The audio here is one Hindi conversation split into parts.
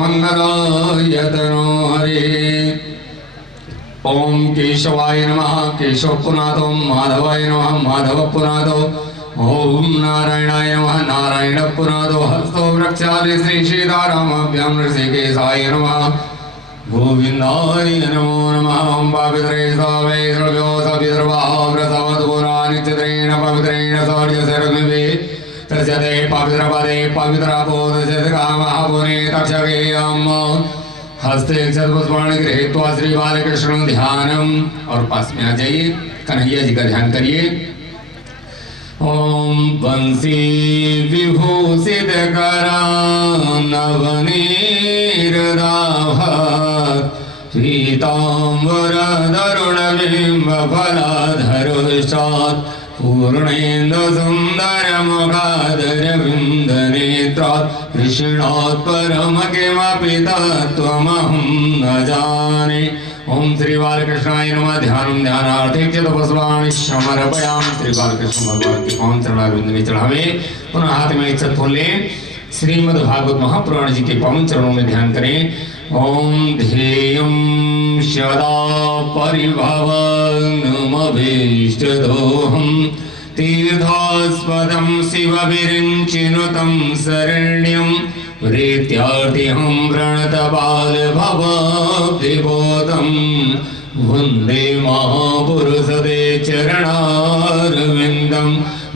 मंगलायतनो हरे। ओम केशवाय नमः केशवपुनादो, माधवाय नमः माधवपुनादो, ओम नारायणाय नमः नारायणपुनादो, हस्तो वृक्षाले श्री सीतारामाभ्यां ऋषिकेशाय नमः गोविंदाय नमो नमः। ओम पवित्रे सावे सर्वो सविदर्भाव्रतमधुरानिचित्रेण पवित्रेण सौर्यसर्गमे तस्यते पवित्रपदे पवित्रपोदशतकामहापुने तक्षकेयम्। हस्ते पुष्पाणि गृहीत्वा श्री बालकृष्ण ध्यानम। और पास में आ जाइए, कन्हैया जी का ध्यान करिए। ओम बंसी विभूषित करा नवनीरदाभत् पीताम्बर दरुण बिंब फलाधरुष्टात् पूर्णेन्दु सुंदर मुखादर विंद नेत्रात् कृष्णात् परम किमपि तत्त्वमहं न जाने। ओम श्री बालकृष्णाय नमः। ध्यानम ध्यानार्थे चित्तपुष्पाणि समर्पयामि। श्री बालकृष्ण भगवान के पावन चरणारविंद में चढ़ावे। पुनः हाथ में इच्छा खोल लें। श्रीमद् भागवत महापुराण जी के पावन चरणों में ध्यान करें। ओम ध्येयं सदा परिभवनमभीष्टदोहम् तीर्थास्पदं शिवविरिञ्चिनुतं शरण्यं प्रीत्यार्तिहं प्रणतबालभवाब्धिबोधं वन्दे महापुरुषते चरणारविन्दं।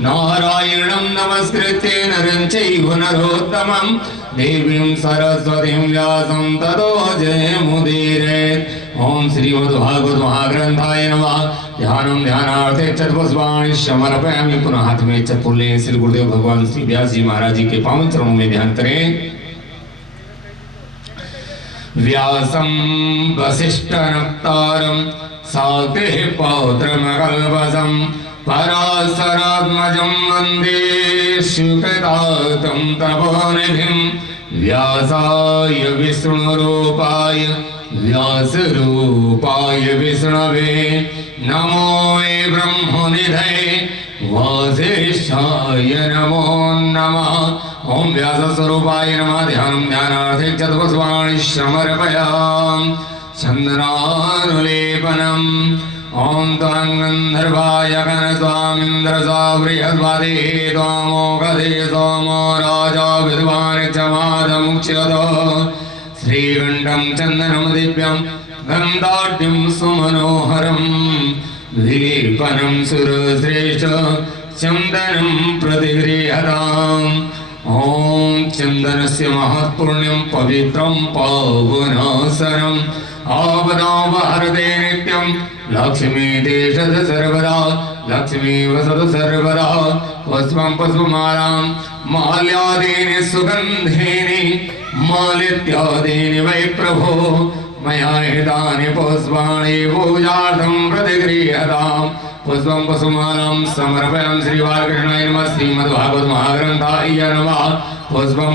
नारायणं नमस्कृत्य नरं चैव नरोत्तमं देवीं सरस्वतीं व्यासं ततो जयमुदीरयेत्। ओम श्रीमद्भागवत महाग्रंथाय नमः। ध्यानम ध्यानार्थे चतुष्पाणि समर्पयामि। पुनः हाथ में चतुर लें। श्री गुरुदेव भगवान श्री व्यास जी महाराज जी के पावन चरणों में ध्यान करें। व्यासं वसिष्ठनप्तारं सातेः पौत्रमकल्पसं पराशरात्मजं वन्दे सुकृतातं तपोनिधिं। व्यासाय विष्णुरूपाय व्यासरूपाय विष्णवे नमो वे ब्रह्मनिधये वसिष्ठाय नमो नमः। ओम व्यासस्वरूपाय नमः। ध्यानं ध्यानार्थे चतुष्पाणि समर्पयामि। चन्द्रानुलेपनम्। ओम त्वां गन्धर्वाय गणस्वामिन्द्रसा बृहस्पतिः त्वामोघदे सोमो राजा विद्वान् च मादमुच्यते। श्रीगण्डं चन्दनं दिव्यं गन्धाढ्यं सुमनोहरं विलेपनं सुरश्रेष्ठ चन्दनं प्रतिगृह्यताम्। ओम चन्दनस्य महत्पुण्यं पवित्रं पावनासनम् आवदावहरते नित्यं लक्ष्मी देशद सर्वदा लक्ष्मी वसत सर्वदा। पुष्पं पुष्पमालां माल्यादीनि सुगन्धीनि मालित्यादीनि वै प्रभो मया हितानि पुष्पाणि पूजार्थं प्रतिगृह्यताम्। पुष्पं पुष्पमालां समर्पयामि। श्री बालकृष्णाय नमः। श्रीमद्भागवत महाग्रंथाय नमः। पुष्पं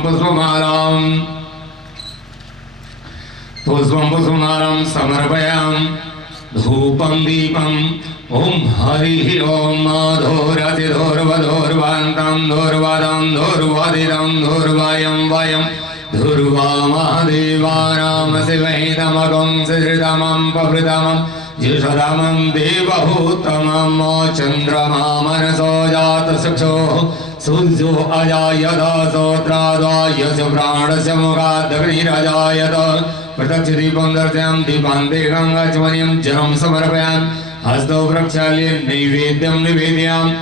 पुष्पमालां समर्पयामि। धूपं दीपं ओम हरिः ओम धूरतिधूर्वधूर्वान्तं धूर्वदं धूर्वदिदं धूर्वयं वयं धूर्वा महादेवानां शिवहितमगं श्रीतमं पवृतमं जिषधमं देवभूतमं चन्द्रमा मनसो जातचक्षुः सूर्यो अजायत श्रोत्रादाय च प्राणस्य मुखादग्निरजायत। प्रत्यक्ष दीपं दर्शयामि। दीपान्तेकं गच्छमनिं जलं समर्पयामि। हस्तौ प्रक्षाल्य नैवेद्यं निवेदयामि।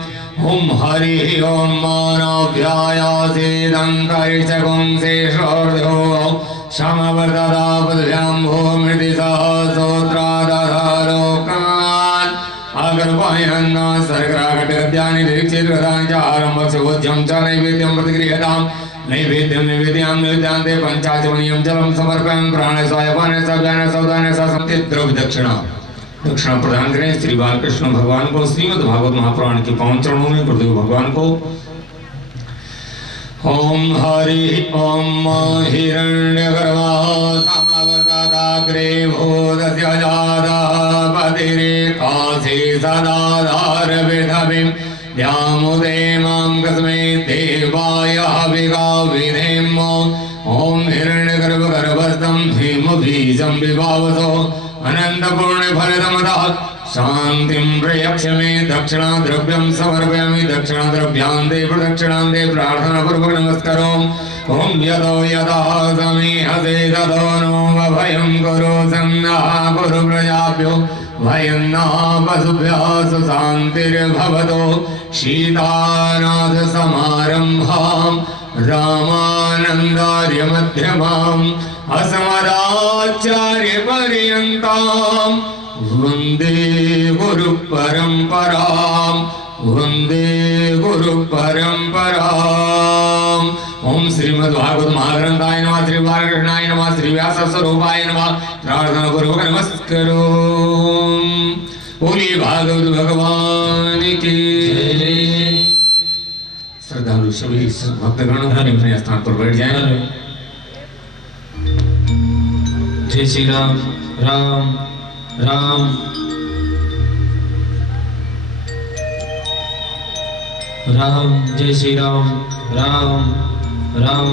ओम हरिः ओम मानव्यायासेदं करिचकं शेषोर्ध्यो समवर्तदा पदभ्यां भूमृतिसहस्रोत्रादधारोकान् अगर्भयन् सर्गराघटगद्यानि दीक्षितप्रदानचारम्भक्षोज्यं च नैवेद्यं प्रतिगृह्यताम्। नैवेद्यं निवेदयामि। निवेद्यान्ते पञ्चाचमनीयं जलं समर्पयामि। प्राणाय स्वायपानाय सव्यानाय सौदानाय ससंति द्रव्य दक्षिणा प्रदान करें। श्री बालकृष्ण भगवान को श्रीमद् भागवत महापुराण के पावन चरणों में गुरुदेव भगवान को। ओम हरि ओम हिरण्यगर्भः समवर्तदाग्रे भूतस्य जातः पतिरेकासी सदाधारविधविं द्यामुदे मां कस्मै देवाय हविगा विधेम बीजं विभावसो अनन्तपूर्णफलदमतः शान्तिं प्रयक्ष मे दक्षिणाद्रव्यं समर्पयामि दक्षिणाद्रव्यान्ते प्रदक्षिणान्ते प्रार्थनापूर्वक नमस्करो ॐ यतो यतः समीहसे ततो नो भयं कुरु सन्नः कुरु प्रजाभ्यो भयं न पशुभ्यः सुशान्तिर्भवतु सीतानाथसमारम्भां रामानन्दार्यमध्यमाम् अस्मदाचार्यपर्यन्तां वन्दे गुरुपरम्परां वन्दे गुरुपरम्पराम् ओम श्रीमद्भागवत महाग्रंथाय नमः श्री बालकृष्णाय नमः श्री व्यासस्वरूपाय नमः प्रार्थना पूर्वक नमस्करो बोलिए भागवत भगवान की श्रद्धालु सभी भक्तगण अपने स्थान पर बैठ जाएं। जय श्री राम राम राम राम जय श्री राम राम राम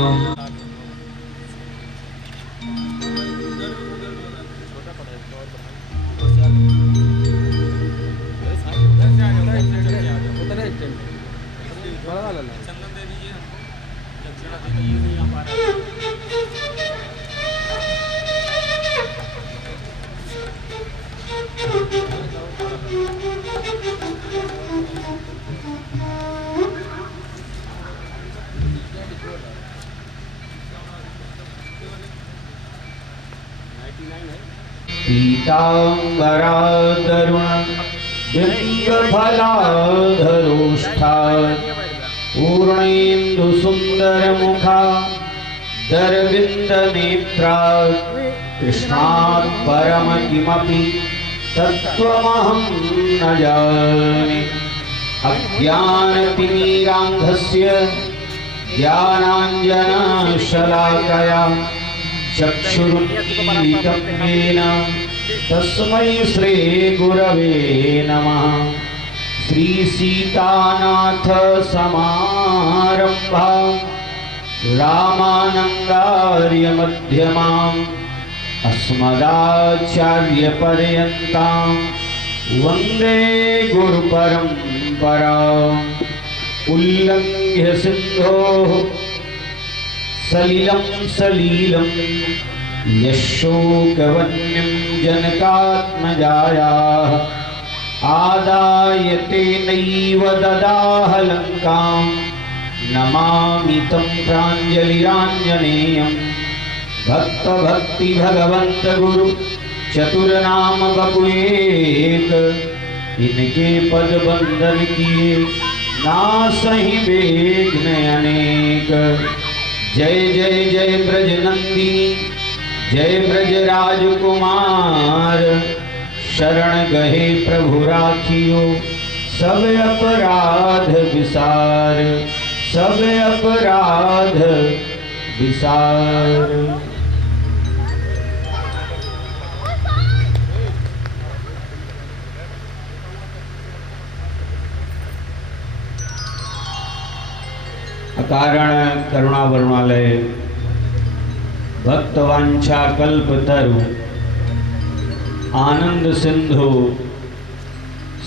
पीताम्बरादरुण दिव्यफलाधरोष्ठात् पूर्णेन्दुसुन्दरमुखा दरविन्दनेत्रात् कृष्णात् परम किमपि तत्त्वमहं न जाने अज्ञानतिमिरान्धस्य ज्ञानाञ्जनशलाकया चक्षुरुन्मीलितं येन तस्मै श्री गुरवे नमः। श्री सीतानाथ समारम्भां रामानन्दार्य मध्यमाम् अस्मदाचार्यपर्यन्तां वन्दे गुरुपरम्पराम्। उल्लङ्घ्य सिन्धोः सलिलं सलीलं यशोकवन्यं जनकात्मजायाः आदाय तेनैव ददाह लङ्कां नमामि तं प्राञ्जलिराञ्जनेयं। भक्ति भगवंत गुरु चतुर्नाम बपुएक इनके पद बंदन किए नासहि विघ्न अनेक। जय जय जय ब्रज नंदिनी जय ब्रज राजकुमार शरण गहे प्रभु राखियो सब अपराध विसार सब अपराध विसार। अकारण करुणा वरुणालय भक्तवांछा कल्पतरु आनंद सिंधु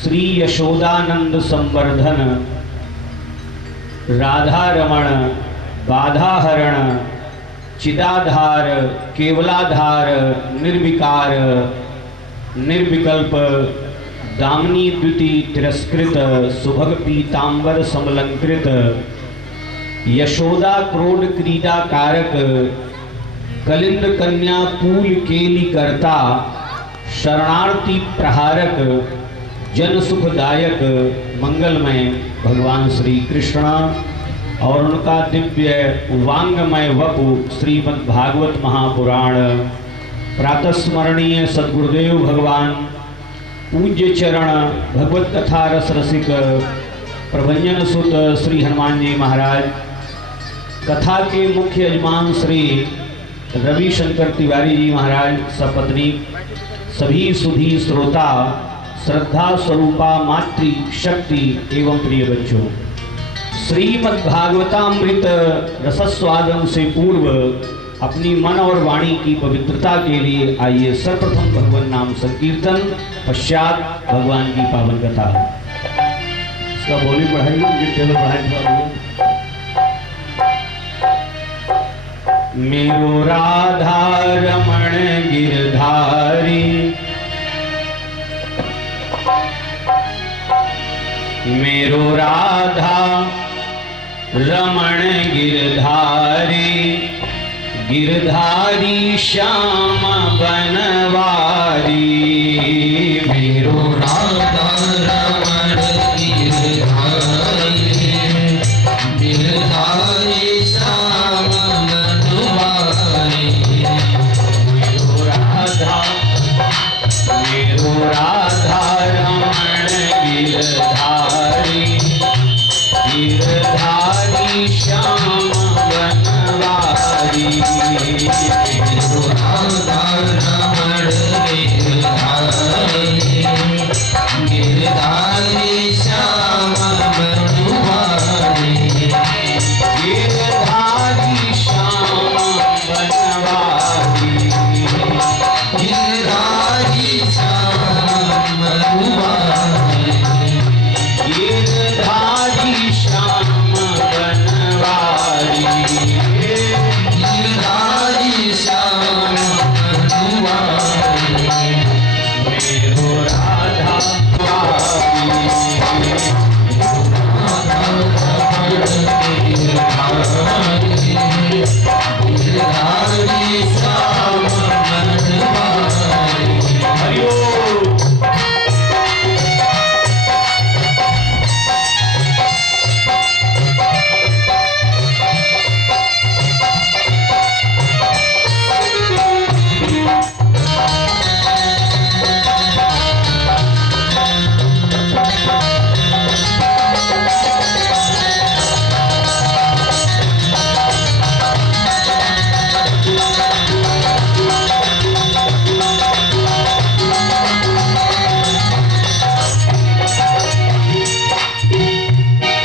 श्री यशोदानंद संवर्धन राधा रमण बाधाहरण चिदाधार केवलाधार निर्विकार निर्विकल्प दामिनी द्युति तिरस्कृत सुभग पीतांबर समलंकृत यशोदा क्रोध क्रीडा कारक कलिंद कन्या पूल केली करता शरणार्थी प्रहारक जन सुखदायक मंगलमय भगवान श्री कृष्ण और उनका दिव्य वांगमय वपु श्रीमद् भागवत महापुराण प्रातस्मरणीय सद्गुरुदेव भगवान पूज्य चरण भगवत कथा रस रसिक प्रभंजन सुत श्री हनुमान जी महाराज, कथा के मुख्य यजमान श्री रविशंकर तिवारी जी महाराज, सपत्नी, सभी सुधी श्रोता, श्रद्धा स्वरूपा मातृ शक्ति एवं प्रिय बच्चों, श्रीमद् भागवतामृत रसस्वादन से पूर्व अपनी मन और वाणी की पवित्रता के लिए आइए सर्वप्रथम भगवान नाम संकीर्तन, पश्चात भगवान की पावन कथा। इसका वॉल्यूम बढ़ाइए, टेबल बढ़ाइए। मेरो राधा रमण गिरधारी, मेरो राधा रमण गिरधारी, गिरधारी श्याम बनवारी। मेरो राधा रमण गिरधारी, गिरधारी श्याम बनवारी। मेरो राधा रमण गिरधारी, गिरधारी श्याम बनवारी। मेरो राधा रमण गिरधारी, गिरधारी श्याम बनवारी। गिरधारी श्याम बनवारी, गिरधारी श्याम बनवारी। गिरधारी श्याम बनवारी। गिरधारी श्याम बनवारी। मेरो राधा गिरधारी श्याम बनवारी। हरिओ।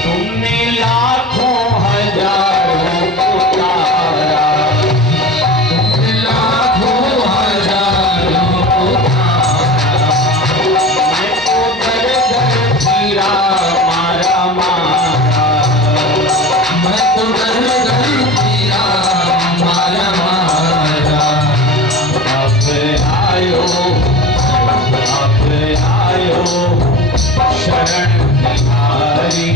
तुमने लाखों हजारों को तारा, लाखों हजारों को तारा। मैं तो दर दर फिरा मारा मारा। मैं तो घर घर फिरा मारा मारा। अब आयो शरण तिहारी,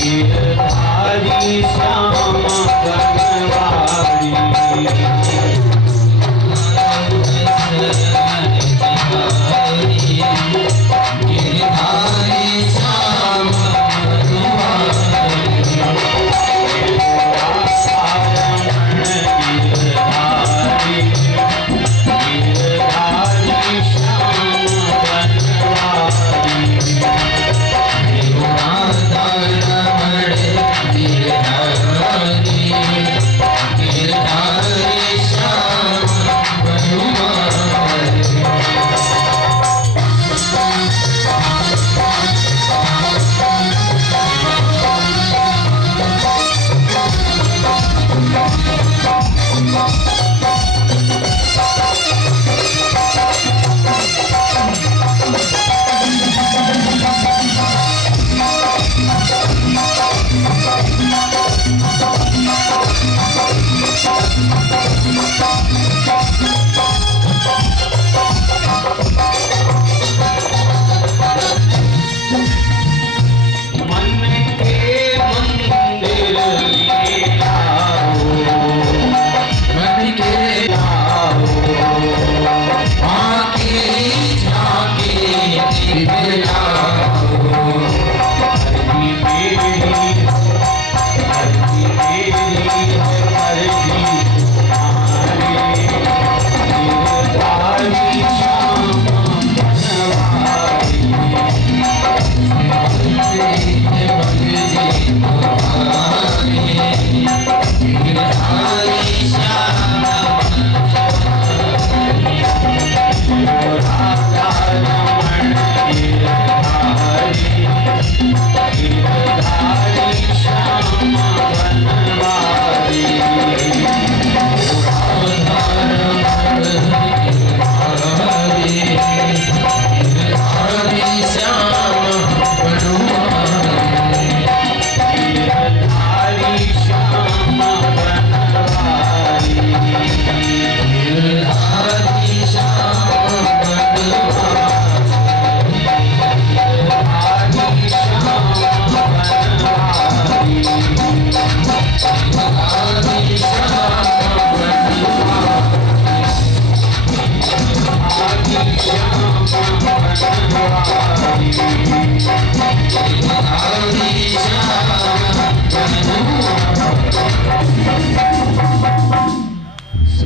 गिरधारी श्याम बनवारी। गिरधारी श्याम बनवारी। गिरधारी, गिरधारी श्याम बनवारी। राधा रमण गिरधारी, गिरधारी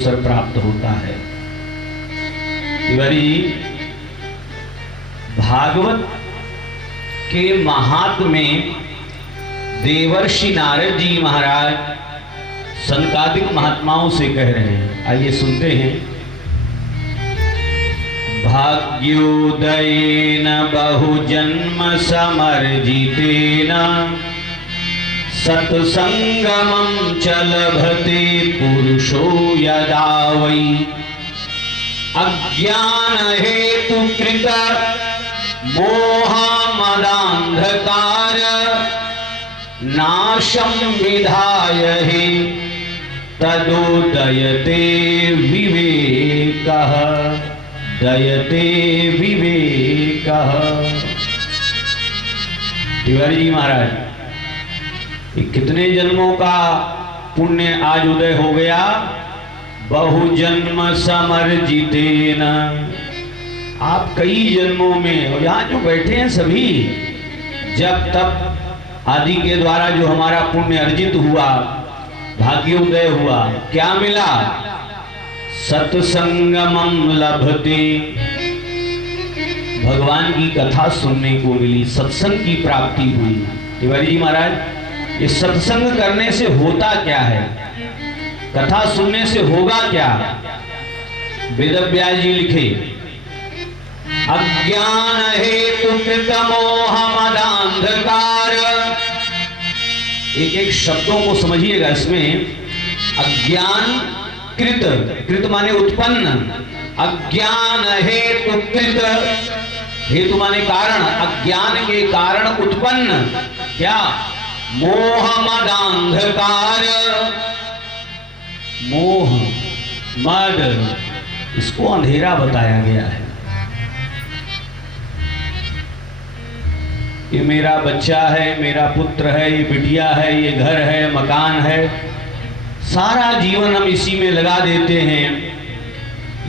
अवसर प्राप्त होता है। तिवारी जी, भागवत के महात्म्य में देवर्षि नारद जी महाराज सनकादिक महात्माओं से कह रहे हैं। आइए सुनते हैं। भाग्योदयेन बहुजन्म समर्जितेन सत्संगमं च लभते पुरुषो यदा वै अज्ञान हेतु कृत मोह मदांधकार नाशं विधाय हि तदोदयते विवेकः दयते विवेकः। तिवारी जी महाराज, ये कितने जन्मों का पुण्य आज उदय हो गया? बहुजन्म समर्जितेन। आप कई जन्मों में, और यहाँ जो बैठे हैं सभी, जब तक आदि के द्वारा जो हमारा पुण्य अर्जित हुआ, भाग्योदय हुआ, क्या मिला? सत्संगमं लभते, भगवान की कथा सुनने को मिली, सत्संग की प्राप्ति हुई। तिवारी जी महाराज, ये सत्संग करने से होता क्या है? कथा सुनने से होगा क्या? वेदव्यास जी लिखे, अज्ञान हेतु कृत मोह मदांधकार। एक एक शब्दों को समझिएगा इसमें। अज्ञान कृत, कृत माने उत्पन्न, अज्ञान हेतु कृत, हेतु माने कारण, अज्ञान के कारण उत्पन्न क्या? मोह मदांधकार। मोह मद, इसको अंधेरा बताया गया है। ये मेरा बच्चा है, मेरा पुत्र है, ये बिटिया है, ये घर है, मकान है, सारा जीवन हम इसी में लगा देते हैं।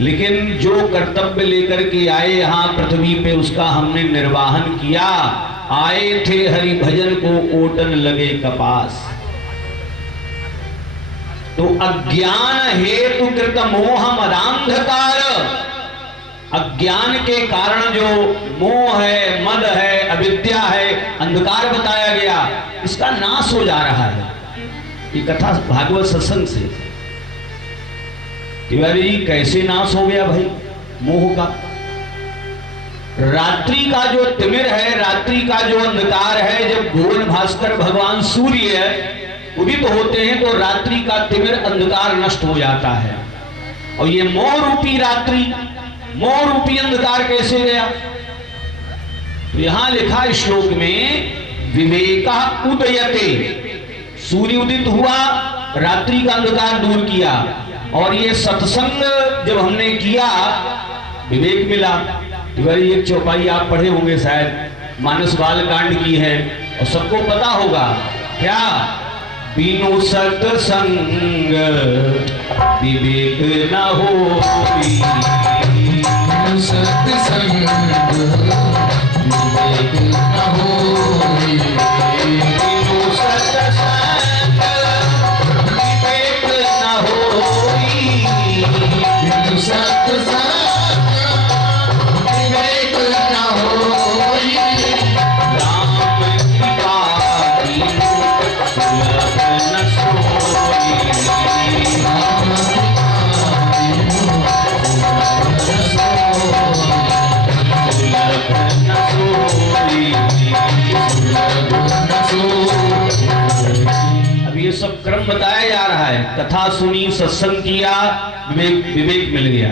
लेकिन जो कर्तव्य लेकर के आए यहाँ पृथ्वी पे, उसका हमने निर्वाहन किया। आए थे हरि भजन को, ओटन लगे कपास। तो अज्ञान हेतु कृत मोह मदांधकार, अज्ञान के कारण जो मोह है, मद है, अविद्या है, अंधकार बताया गया, इसका नाश हो जा रहा है। ये कथा भागवत सत्संग से। तिवारी जी, कैसे नाश हो गया भाई मोह का? रात्रि का जो तिमिर है, रात्रि का जो अंधकार है, जब भुवन भास्कर भगवान सूर्य उदित होते हैं तो रात्रि का तिमिर अंधकार नष्ट हो जाता है। और ये मोह रूपी रात्रि, मोह रूपी अंधकार कैसे गया? तो यहां लिखा श्लोक में, विवेका उदयते, सूर्य उदित हुआ, रात्रि का अंधकार दूर किया, और ये सत्संग जब हमने किया, विवेक मिला। तिवारी, एक चौपाई आप पढ़े होंगे शायद, मानस बाल कांड की है, और सबको पता होगा क्या? बिनु सत्संग विवेक न होई, सत्संग विवेक न होई, बिनु सत्संग विवेक न होई, बिनु सत्संग विवेक न होई, राम कृपा बिनु सुलभ न सोई, राम सुलभ न सोई। अब ये सब क्रम बताया जा रहा है। कथा सुनी, सत्संग किया, विवेक विवेक मिल गया।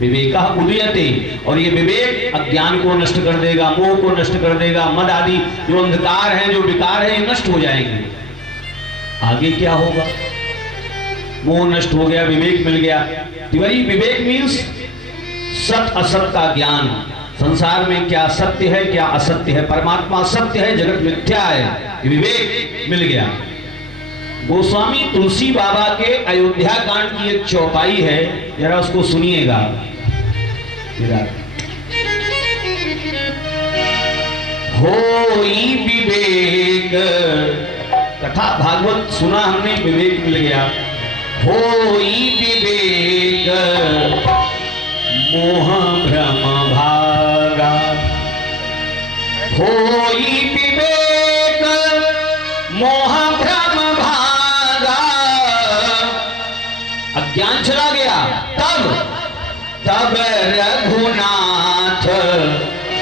विवेका उदयते, और ये विवेक अज्ञान को नष्ट कर देगा, मोह को नष्ट कर देगा, मद आदि जो अंधकार है, जो विकार है, ये नष्ट हो जाएंगे। आगे क्या होगा? मोह नष्ट हो गया, विवेक मिल गया। तिवारी, विवेक मीन्स सत असत का ज्ञान। संसार में क्या सत्य है, क्या असत्य है, परमात्मा सत्य है, जगत मिथ्या है, विवेक मिल गया। गोस्वामी तुलसी बाबा के अयोध्या कांड की एक चौपाई है, जरा उसको सुनिएगा। होई विवेक, कथा भागवत सुना हमने, विवेक मिल गया। होई विवेक मोह भ्रम भागा, होई विवेक मोह भ्रम भागा। अज्ञान चला गया, तब रघुनाथ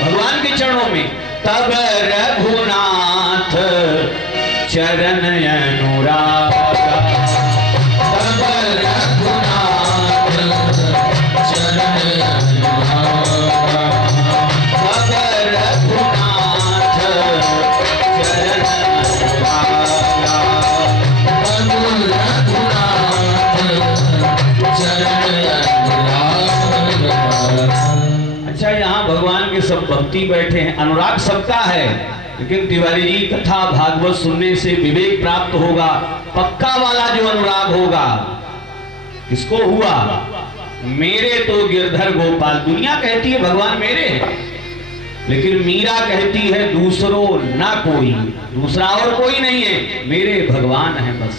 भगवान के चरणों में, तब रघुनाथ चरण अनुरागा, तब रघुनाथ चरण अनुरागा, तब रघुनाथ चरण अनुरागा। तब रघुनाथ चरण अनुरागा। अच्छा, यहाँ भगवान के सब भक्ति बैठे हैं, अनुराग सबका है, लेकिन तिवारी जी कथा भागवत सुनने से विवेक प्राप्त होगा। पक्का वाला जो अनुराग होगा किसको हुआ? मेरे तो गिरधर गोपाल। दुनिया कहती है भगवान मेरे हैं, लेकिन मीरा कहती है दूसरों ना कोई, दूसरा और कोई नहीं है, मेरे भगवान है बस।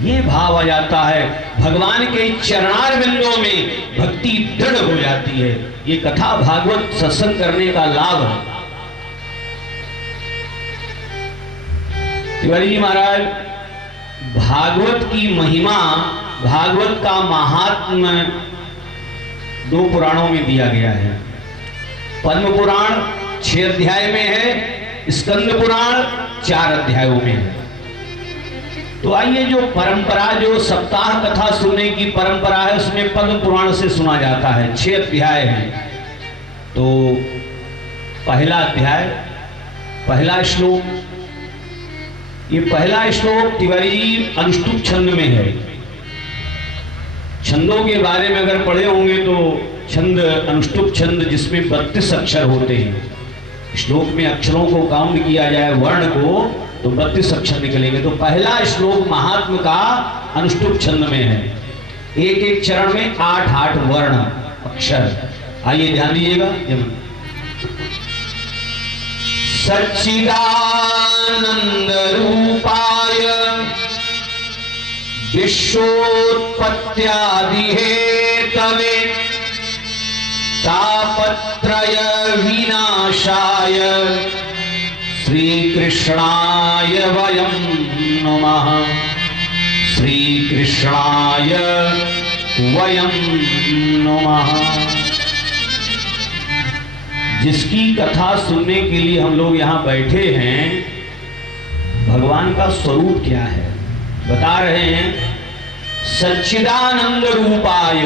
ये भाव आ जाता है, भगवान के चरणार बिंदों में भक्ति दृढ़ हो जाती है। ये कथा भागवत सत्संग करने का लाभ है। तिवारी जी महाराज, भागवत की महिमा, भागवत का महात्म्य 2 पुराणों में दिया गया है। पद्म पुराण 6 अध्याय में है, स्कंद पुराण 4 अध्यायों में है। तो आइए, जो परंपरा, जो सप्ताह कथा सुनने की परंपरा है, उसमें पद्म पुराण से सुना जाता है। 6 अध्याय हैं। तो पहला अध्याय, पहला श्लोक, ये पहला श्लोक तिवारी जी अनुष्टुप छंद में है। छंदों के बारे में अगर पढ़े होंगे तो छंद, अनुष्टुप छंद जिसमें 32 अक्षर होते हैं। श्लोक में अक्षरों को काउंट किया जाए, वर्ण को, तो 32 अक्षर निकलेंगे। तो पहला श्लोक महात्म का अनुष्टुप छंद में है। एक एक चरण में 8-8 वर्ण अक्षर। आइए ध्यान दीजिएगा। सच्चिदानंद रूपाय विश्वोत्पत्त्यादि हेतवे तापत्रय विनाशाय श्रीकृष्णाय वयं नमः, श्रीकृष्णाय वयं नमः। जिसकी कथा सुनने के लिए हम लोग यहाँ बैठे हैं, भगवान का स्वरूप क्या है बता रहे हैं। सच्चिदानंद रूपाय,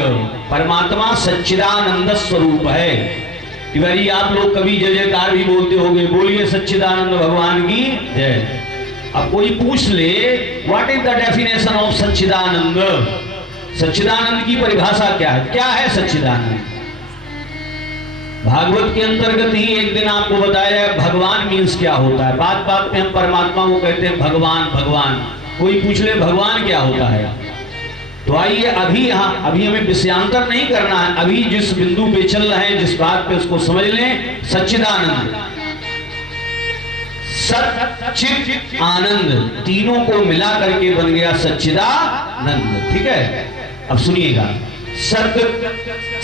परमात्मा सच्चिदानंद स्वरूप है। तिवारी आप लोग कभी जय जयकार भी बोलते होंगे, बोलिए सच्चिदानंद भगवान की जय। अब कोई पूछ ले, what is the definition of Sachchidananda? सच्चिदानंद की परिभाषा क्या है? क्या है सच्चिदानंद? भागवत के अंतर्गत ही एक दिन आपको बताया भगवान मीन्स क्या होता है। बात बात में हम परमात्मा को कहते हैं भगवान भगवान। कोई पूछ ले भगवान क्या होता है? तो आइए, अभी हमें विषयांतर नहीं करना है, अभी जिस बिंदु पे चल रहे हैं, जिस बात पे उसको समझ लें। सच्चिदानंद, सच्चित आनंद, तीनों को मिला करके बन गया सच्चिदानंद। ठीक है, अब सुनिएगा।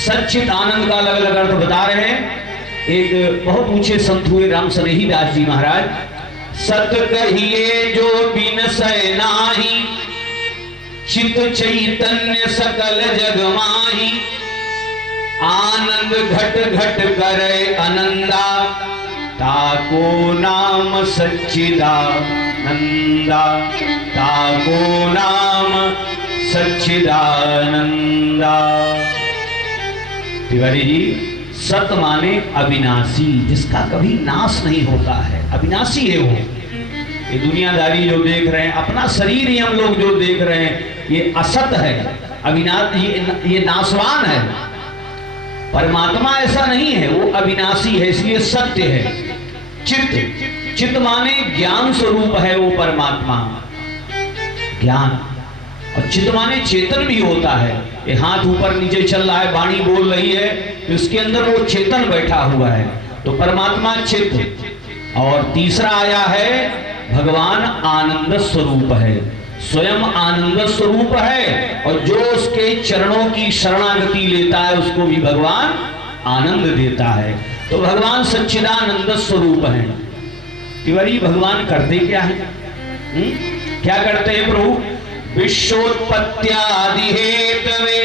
सच्चित आनंद का अलग अलग अर्थ बता रहे हैं। एक बहुत ऊंचे संत हुए राम सनेही दास जी महाराज, सत कहिए जो बिनसै नाही, चित चैतन्य सकल जग माही, आनंद घट घट करे आनंदा, ताको नाम सच्चिदानंदा, ताको नाम सच्चिदानंदा। तिवारी जी, सत माने अविनाशी, जिसका कभी नाश नहीं होता है, अविनाशी है वो। ये दुनियादारी जो देख रहे हैं, अपना शरीर ही हम लोग जो देख रहे हैं, ये असत है, अविनाशी, ये नाशवान है। परमात्मा ऐसा नहीं है, वो अविनाशी है, इसलिए सत्य है। चित्त, चित्त माने ज्ञान स्वरूप है वो परमात्मा, ज्ञान। और चित्त माने चेतन भी होता है। ये हाथ ऊपर नीचे चल रहा है, वाणी बोल रही है, तो इसके अंदर वो चेतन बैठा हुआ है, तो परमात्मा चित्त। और तीसरा आया है भगवान आनंद स्वरूप है, स्वयं आनंद स्वरूप है, और जो उसके चरणों की शरणागति लेता है उसको भी भगवान आनंद देता है। तो भगवान सच्चिदानंद स्वरूप हैं। तिवारी भगवान करते क्या है? क्या करते हैं प्रभु? विश्वोत्पत्त्यादि हेतवे,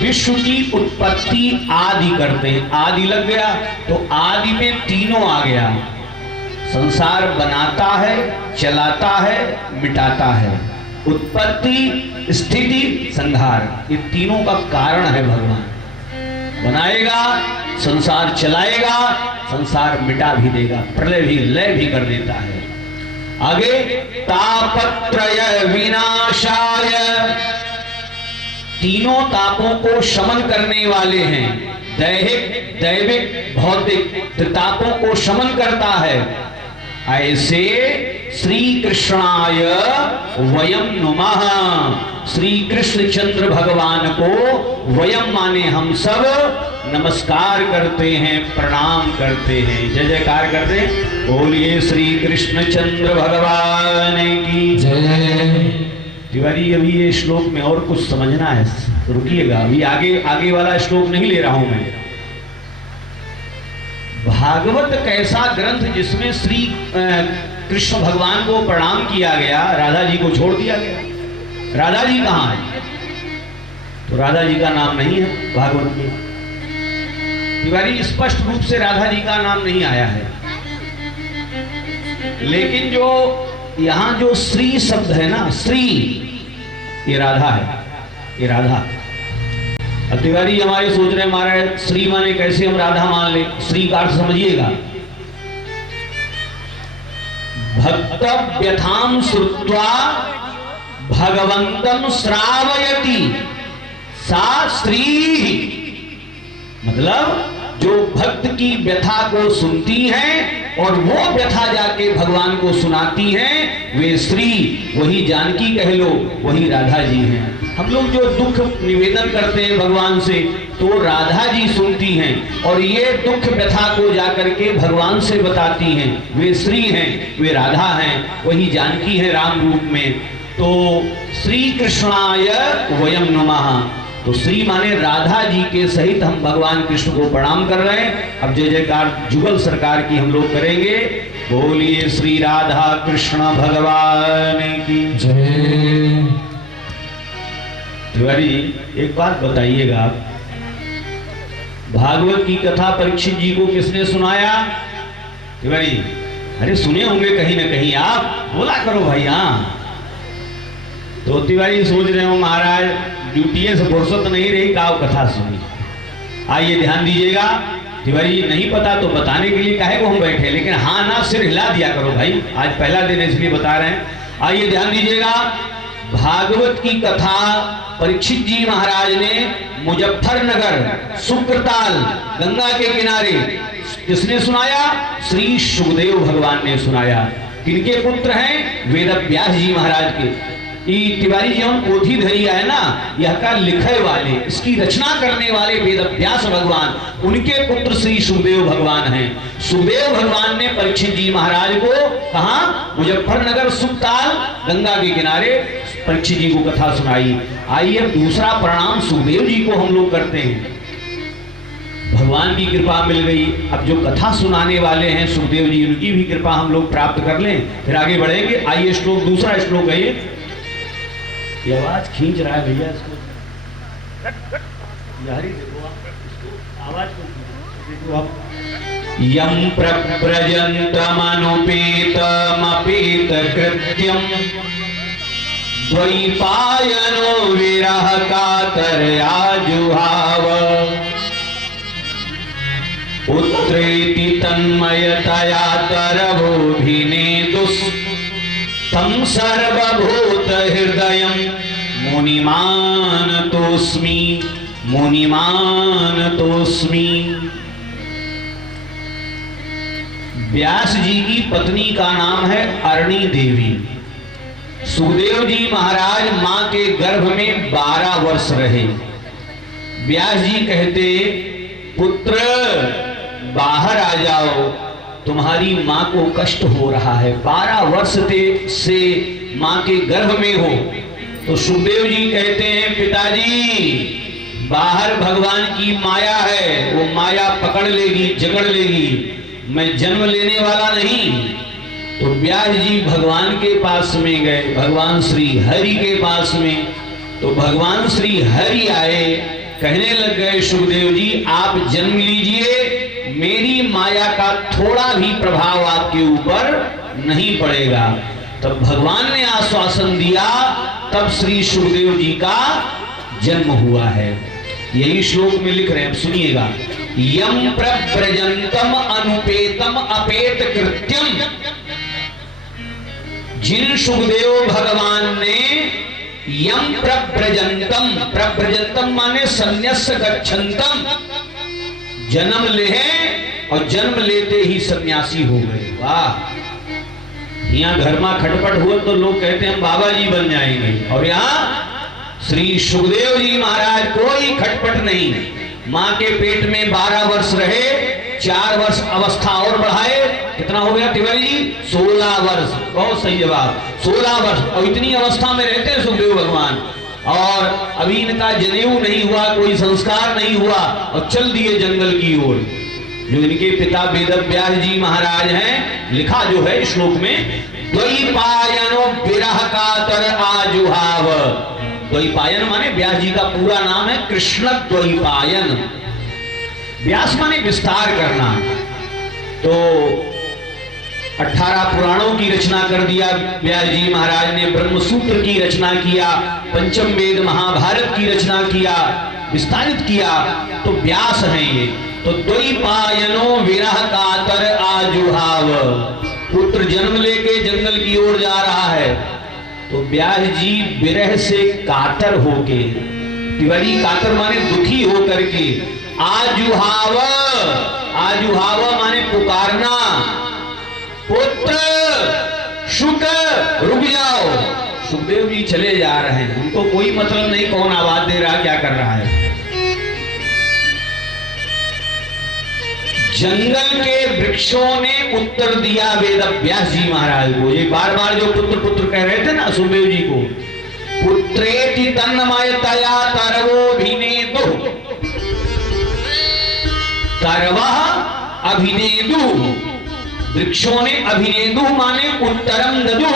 विश्व की उत्पत्ति आदि करते हैं। आदि लग गया तो आदि में तीनों आ गया। संसार बनाता है, चलाता है, मिटाता है। उत्पत्ति, स्थिति, संहार, ये तीनों का कारण है भगवान। बनाएगा, संसार चलाएगा, संसार मिटा भी देगा, प्रलय भी, लय भी कर देता है। आगे तापत्रय विनाशाय, तीनों तापों को शमन करने वाले हैं। दैहिक, दैविक, भौतिक त्रितापों को शमन करता है। ऐसे श्री कृष्णाय वयम नुमः, श्री कृष्ण चंद्र भगवान को वयम माने हम सब नमस्कार करते हैं, प्रणाम करते हैं। जय जयकार करते हैं। बोलिए श्री कृष्ण चंद्र भगवान की जय। तिवारी अभी ये श्लोक में और कुछ समझना है, रुकिएगा, अभी आगे वाला श्लोक नहीं ले रहा हूं मैं। भागवत कैसा ग्रंथ जिसमें श्री कृष्ण भगवान को प्रणाम किया गया, राधा जी को छोड़ दिया गया। राधा जी कहां है? तो राधा जी का नाम नहीं है भागवत में। तिवारी स्पष्ट रूप से राधा जी का नाम नहीं आया है, लेकिन जो यहां जो श्री शब्द है ना, श्री, ये राधा है, ये राधा। अब तिवारी हमारे सोच रहे हैं महाराज श्री माने कैसे हम राधा मान ले? श्री का अर्थ समझिएगा। भक्त व्यथाम श्रुत्वा भगवंतम श्रावयति सा स्त्री, मतलब जो भक्त की व्यथा को सुनती है और वो व्यथा जाके भगवान को सुनाती है, वे श्री, वही जानकी कह लो, वही राधा जी हैं। हम लोग जो दुख निवेदन करते हैं भगवान से, तो राधा जी सुनती हैं और ये दुख व्यथा को जाकर के भगवान से बताती हैं। वे श्री हैं, वे राधा हैं, वही जानकी है राम रूप में। तो श्री कृष्णाय वयम नमः, तो श्री माने राधा जी के सहित हम भगवान कृष्ण को प्रणाम कर रहे हैं। अब जय जयकार जुगल सरकार की हम लोग करेंगे। बोलिए श्री राधा कृष्ण भगवान की जय। तिवारी एक बात बताइएगा, भागवत की कथा परीक्षित जी को किसने सुनाया? तिवारी अरे सुने होंगे कहीं ना कहीं, आप बोला करो भाई। हाँ, तो तिवारी सोच रहे हो महाराज ड्यूटी से फुर्सत नहीं रही, काव कथा सुनी। आइए ध्यान दीजिएगा। तिवारी नहीं पता तो बताने के लिए काहे को हम बैठे, लेकिन हाँ ना सिर हिला दिया करो भाई, आज पहला दिन है इसलिए बता रहे हैं। आइए ध्यान दीजिएगा। भागवत की कथा परीक्षित जी महाराज ने मुजफ्फरनगर सुक्रताल गंगा के किनारे किसने सुनाया? श्री सुखदेव भगवान ने सुनाया। किनके पुत्र हैं? वेद व्यास जी महाराज के। तिवारी जी हम पोथी धरिया है ना, यह का लिखे वाले, इसकी रचना करने वाले वेद व्यास भगवान, उनके पुत्र श्री सुखदेव भगवान हैं। सुखदेव भगवान ने परीक्षित जी महाराज को कहा मुजफ्फरनगर सुखताल गंगा के किनारे परीक्षित जी को कथा सुनाई। आइए दूसरा प्रणाम सुखदेव जी को हम लोग करते हैं। भगवान की कृपा मिल गई। अब जो कथा सुनाने वाले हैं सुखदेव जी, उनकी भी कृपा हम लोग प्राप्त कर लें, फिर आगे बढ़ेंगे। आइए श्लोक, दूसरा श्लोक है ये आवाज खींच रहा है भैया, इसको यारी देखो आप, इसको आवाज को देखो आप। यम प्रव्रजन्तमनुपेतमपेत कृत्यम द्वैपायनो विरह कातरया जुहाव पुत्रेति तन्मयतया तरवोभिनेदुस् तम सर्वभूत हृदयं मुनिमानतोऽस्मि मुनिमानतोऽस्मि। व्यास जी की पत्नी का नाम है अरणी देवी। सुखदेव जी महाराज मां के गर्भ में 12 वर्ष रहे। व्यास जी कहते पुत्र बाहर आ जाओ, तुम्हारी मां को कष्ट हो रहा है, 12 वर्ष से मां के गर्भ में हो। तो सुखदेव जी कहते हैं पिताजी बाहर भगवान की माया है, वो माया पकड़ लेगी, जकड़ लेगी, मैं जन्म लेने वाला नहीं। तो व्यास जी भगवान के पास में गए, भगवान श्री हरि के पास में। तो भगवान श्री हरि आए, कहने लग गए सुखदेव जी आप जन्म लीजिए, मेरी माया का थोड़ा भी प्रभाव आपके ऊपर नहीं पड़ेगा। तब भगवान ने आश्वासन दिया, तब श्री सुखदेव जी का जन्म हुआ है। यही श्लोक में लिख रहे हैं, सुनिएगा। यम प्रव्रजंतम अनुपेतम अपेत कृत्यम, जिन सुखदेव भगवान ने यम प्रव्रजंतम, प्रव्रजंतम माने संन्यास गच्छन्तम, जन्म ले और जन्म लेते ही सन्यासी हो गए। वाह, यहाँ घर में खटपट हुआ तो लोग कहते हैं हम बाबा जी बन जाएंगे, और यहाँ श्री सुखदेव जी महाराज कोई खटपट नहीं। माँ के पेट में 12 वर्ष रहे, 4 वर्ष अवस्था और बढ़ाए, कितना हो गया तिवारी जी? 16 वर्ष। बहुत सही जवाब, 16 वर्ष। और इतनी अवस्था में रहते हैं सुखदेव भगवान, और अभी इनका जनेऊ नहीं हुआ, कोई संस्कार नहीं हुआ, और चल दिए जंगल की ओर। जो इनके पिता वेदव्यास जी महाराज हैं, लिखा जो है श्लोक में, द्वैपायनो विरह कातर आजुहाव। द्वैपायन माने व्यास जी का पूरा नाम है कृष्ण द्वैपायन। व्यास माने विस्तार करना। तो 18 पुराणों की रचना कर दिया व्यास जी महाराज ने, ब्रह्मसूत्र की रचना किया, पंचम वेद महाभारत की रचना किया, विस्तारित किया। तो व्यास हैं ये। तो द्वैपायनो विरह कातर आजुहाव, पुत्र जन्म लेके जंगल की ओर जा रहा है। तो व्यास जी विरह से कातर होके, तिवारी कातर माने दुखी होकर के, आजुहाव, आजुहाव माने पुकारना, पुत्र शुक रुक जाओ। सुखदेव जी चले जा रहे हैं, उनको कोई मतलब नहीं कौन आवाज दे रहा, क्या कर रहा है। जंगल के वृक्षों ने उत्तर दिया वेदव्यास जी महाराज को। ये बार बार जो पुत्र पुत्र कह रहे थे ना सुखदेव जी को, पुत्रेति तन्मयतया तरवोभिनेदु, तरवः अभिनेदु, वृक्षों ने अभिनेदु माने उत्तरम ददु,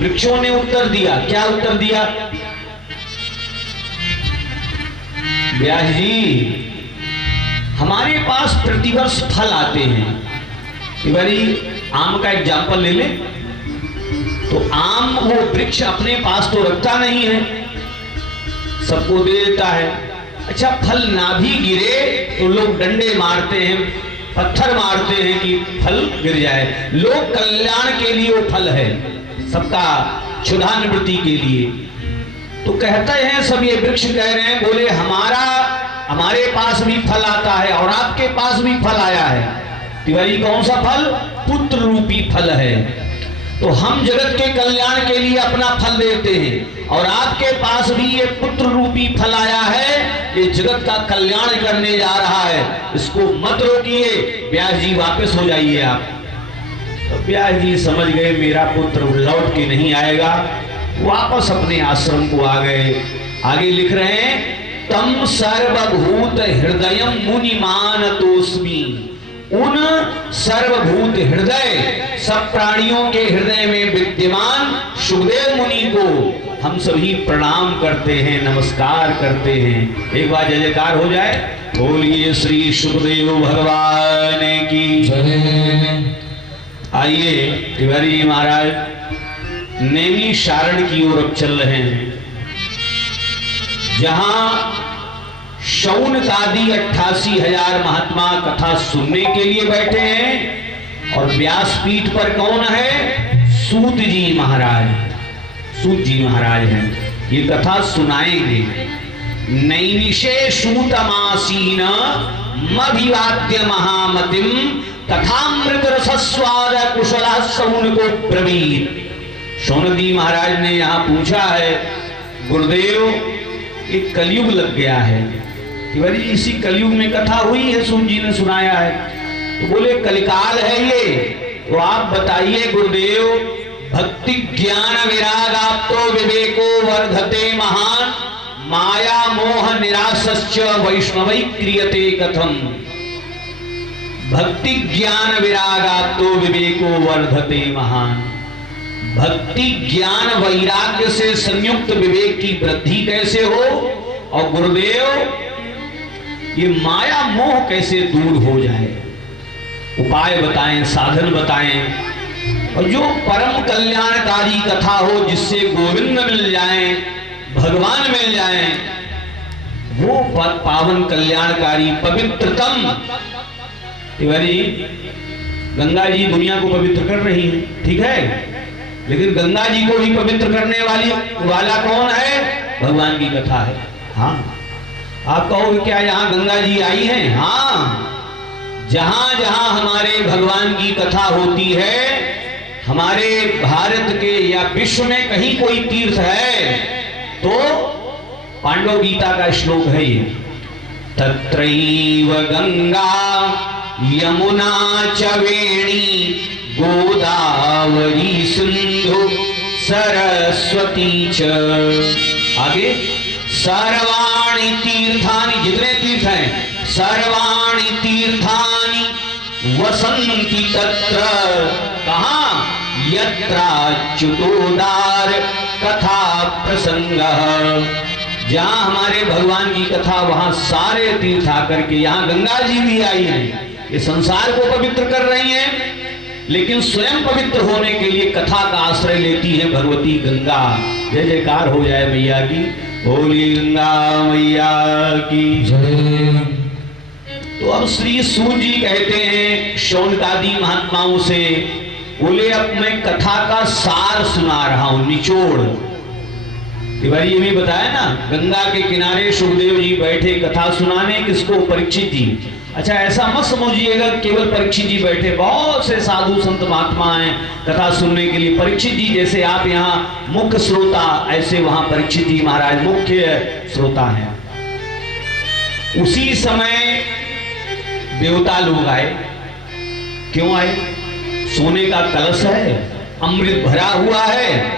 वृक्षों ने उत्तर दिया। क्या उत्तर दिया? व्यास जी हमारे पास प्रतिवर्ष फल आते हैं। तिवारी आम का एग्जाम्पल ले ले, तो आम वो वृक्ष अपने पास तो रखता नहीं है, सबको दे देता है। अच्छा, फल ना भी गिरे तो लोग डंडे मारते हैं, पत्थर मारते हैं कि फल गिर जाए। लोक कल्याण के लिए वो फल है, सबका क्षुधा निवृत्ति के लिए। तो कहते हैं सब, ये वृक्ष कह रहे हैं, बोले हमारे पास भी फल आता है और आपके पास भी फल आया है। तिवारी कौन सा फल? पुत्र रूपी फल है। तो हम जगत के कल्याण के लिए अपना फल देते हैं, और आपके पास भी ये पुत्र रूपी फल आया है, ये जगत का कल्याण करने जा रहा है, इसको मत रोकिए। व्यास जी वापस हो जाइए आप। तो व्यास जी समझ गए मेरा पुत्र लौट के नहीं आएगा, वापस अपने आश्रम को आ गए। आगे लिख रहे हैं, तम सर्वभूत हृदयम मुनिमानतोस्मि, उन सर्वभूत हृदय, सब प्राणियों के हृदय में विद्यमान सुखदेव मुनि को हम सभी प्रणाम करते हैं, नमस्कार करते हैं। एक बार जय जयकार हो जाए, बोलिए श्री सुखदेव भगवान की जय। आइए तिवारी जी महाराज नैमी शारण की ओर चल रहे हैं, जहां शौनकादि 88,000 महात्मा कथा सुनने के लिए बैठे हैं। और व्यासपीठ पर कौन है? सूत जी महाराज, सूत जी महाराज हैं, ये कथा सुनाएंगे। नैमिषे सूतमासीन मभिवाद्य महामतिम कथामृत रसस्वाद कुशलः शौनको ब्रवीत। शौनक जी महाराज ने यहाँ पूछा है, गुरुदेव एक कलयुग लग गया है, तिवारी इसी कलयुग में कथा हुई है, सूत जी ने सुनाया है। तो बोले कलिकाल है ये, तो आप बताइए गुरुदेव, भक्ति ज्ञान विराग आप तो विवेको वर्धते महान, माया मोह निरासश्च वैष्णवै क्रियते कथम भक्ति ज्ञान विरागातो विवेको वर्धते महान। भक्ति ज्ञान वैराग्य से संयुक्त विवेक की वृद्धि कैसे हो, और गुरुदेव ये माया मोह कैसे दूर हो जाए, उपाय बताएं, साधन बताएं। और जो परम कल्याणकारी कथा हो, जिससे गोविंद मिल जाएं, भगवान मिल जाएं, वो पावन कल्याणकारी पवित्रतम। तिवारी गंगा जी दुनिया को पवित्र कर रही है, ठीक है, लेकिन गंगा जी को ही पवित्र करने वाला कौन है? भगवान की कथा है। हाँ, आप कहोगे क्या यहाँ गंगा जी आई हैं? हाँ, जहां जहां हमारे भगवान की कथा होती है, हमारे भारत के या विश्व में कहीं कोई तीर्थ है, तो पांडव गीता का श्लोक है ये, तत्रैव गंगा यमुना च वेणी गोदावरी सिंधु सरस्वती च। आगे सर्वाणि तीर्थानि, जितने तीर्थ हैं, सर्वाणि तीर्थानि वसन्ति तत्र, कहां? यत्राच्युतोदार कथा प्रसंगः। जहां हमारे भगवान की कथा, वहां सारे तीर्थ आकर के, यहां गंगा जी भी आई हैं, ये संसार को पवित्र कर रही हैं, लेकिन स्वयं पवित्र होने के लिए कथा का आश्रय लेती है भगवती गंगा। जय जयकार हो जाए मैया की, बोली गंगा मैया की जय। तो अब श्री सूत जी कहते हैं शौनकादि महात्माओं से, बोले अब मैं कथा का सार सुना रहा हूं, निचोड़। तिवारी ये भी बताया ना, गंगा के किनारे सुखदेव जी बैठे कथा सुनाने, किसको? परीक्षित जी। अच्छा, ऐसा मत समझिएगा केवल परीक्षित जी बैठे, बहुत से साधु संत महात्मा हैं कथा सुनने के लिए। परीक्षित जी जैसे आप यहाँ मुख्य श्रोता, ऐसे वहां परीक्षित जी महाराज मुख्य श्रोता हैं। उसी समय देवता लोग आए। क्यों आए? सोने का कलश है, अमृत भरा हुआ है।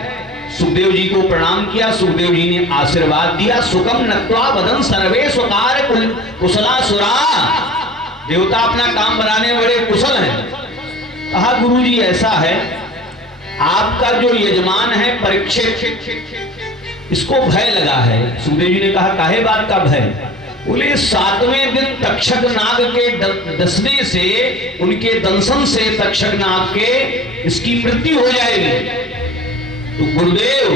सुखदेव जी को प्रणाम किया, सुखदेव जी ने आशीर्वाद दिया, सुखम नत्वा वदन सर्वे स्वकार कुशला सुरा। देवता अपना काम बनाने बड़े कुशल हैं। कहा गुरु जी ऐसा है, आपका जो यजमान है परीक्षित, इसको भय लगा है। सुखदेव जी ने कहा काहे बात का भय? बोले 7वें दिन तक्षक नाग के डसने से, उनके दंशन से तक्षक नाग के इसकी मृत्यु हो जाएगी। तो गुरुदेव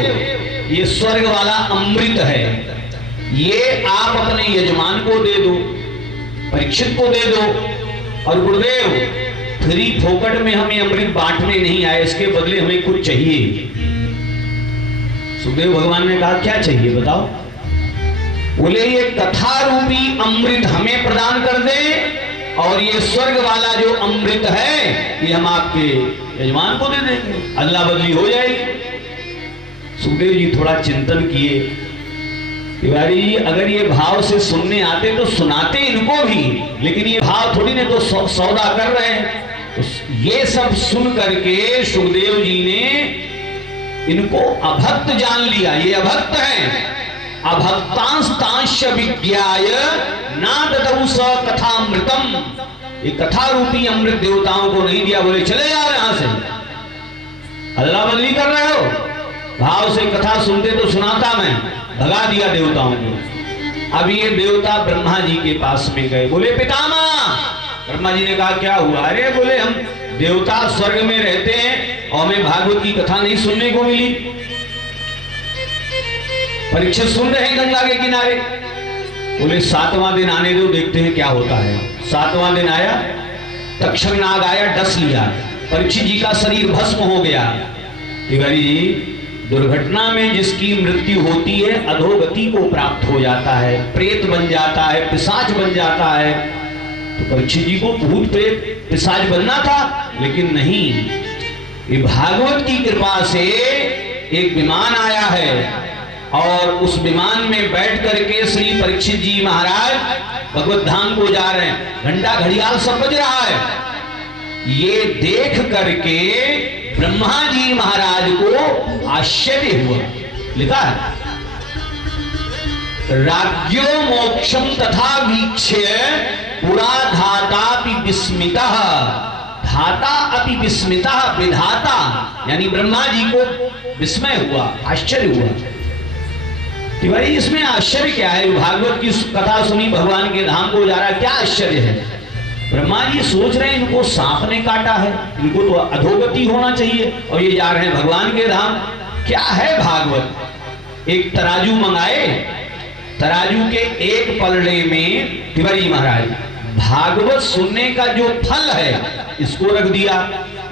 ये स्वर्ग वाला अमृत है, ये आप अपने यजमान को दे दो, परीक्षित को दे दो। और गुरुदेव फ्री फोकट में हमें अमृत बांटने नहीं आए, इसके बदले हमें कुछ चाहिए। सुखदेव भगवान ने कहा क्या चाहिए बताओ? बोले ये कथा रूपी अमृत हमें प्रदान कर दे, और ये स्वर्ग वाला जो अमृत है ये हम आपके यजमान को दे देंगे, अदला बदली हो जाएगी। सुखदेव जी थोड़ा चिंतन किए। तिवारी जी अगर ये भाव से सुनने आते तो सुनाते इनको भी, लेकिन ये भाव थोड़ी ने तो सौदा कर रहे हैं। तो ये सब सुन करके सुखदेव जी ने इनको अभक्त जान लिया, ये अभक्त हैं। अभक्तांस्तांश विज्ञाय ना ददौ स कथामृतम, ये कथा रूपी अमृत देवताओं को नहीं दिया। बोले चले जाओ यहां से, अदला बदली कर रहे हो। भाव से कथा सुनते तो सुनाता मैं, भगा दिया देवताओं को। अब ये देवता ब्रह्मा जी के पास में गए। बोले पितामह, ब्रह्मा जी ने कहा क्या हुआ? अरे बोले हम देवता स्वर्ग में रहते हैं और हमें भागवत की कथा नहीं सुनने को मिली। परीक्षित सुन रहे हैं गंगा के किनारे। बोले 7वां दिन आने दो, देखते हैं क्या होता है। 7वां दिन आया, तक्षक नाग आया, डस लिया, परीक्षित जी का शरीर भस्म हो गया। तिवारी जी दुर्घटना में जिसकी मृत्यु होती है अधोगति को प्राप्त हो जाता है, प्रेत बन जाता है, पिशाच बन जाता है। तो परीक्षित जी को भूत प्रेत पिशाच बनना था, लेकिन नहीं, ये भागवत की कृपा से एक विमान आया है और उस विमान में बैठ करके श्री परीक्षित जी महाराज भगवत धाम को जा रहे हैं। घंटा घड़ियाल सब बज रहा है। ये देख करके ब्रह्मा जी महाराज को आश्चर्य हुआ। लिखा है राज्यो मोक्षम तथा वीक्ष्य पुरा धातापि विस्मितः, धाता अपि विस्मितः, विधाता यानी ब्रह्मा जी को विस्मय हुआ, आश्चर्य हुआ कि भाई इसमें आश्चर्य क्या है? भागवत की कथा सुनी, भगवान के धाम को जा रहा, क्या आश्चर्य है? ब्रह्मा जी सोच रहे हैं इनको सांप ने काटा है, इनको तो अधोगति होना चाहिए, और ये जा रहे हैं भगवान के धाम। क्या है भागवत? एक तराजू मंगाए, तराजू के एक पलड़े में तिवारी महाराज भागवत सुनने का जो फल है इसको रख दिया,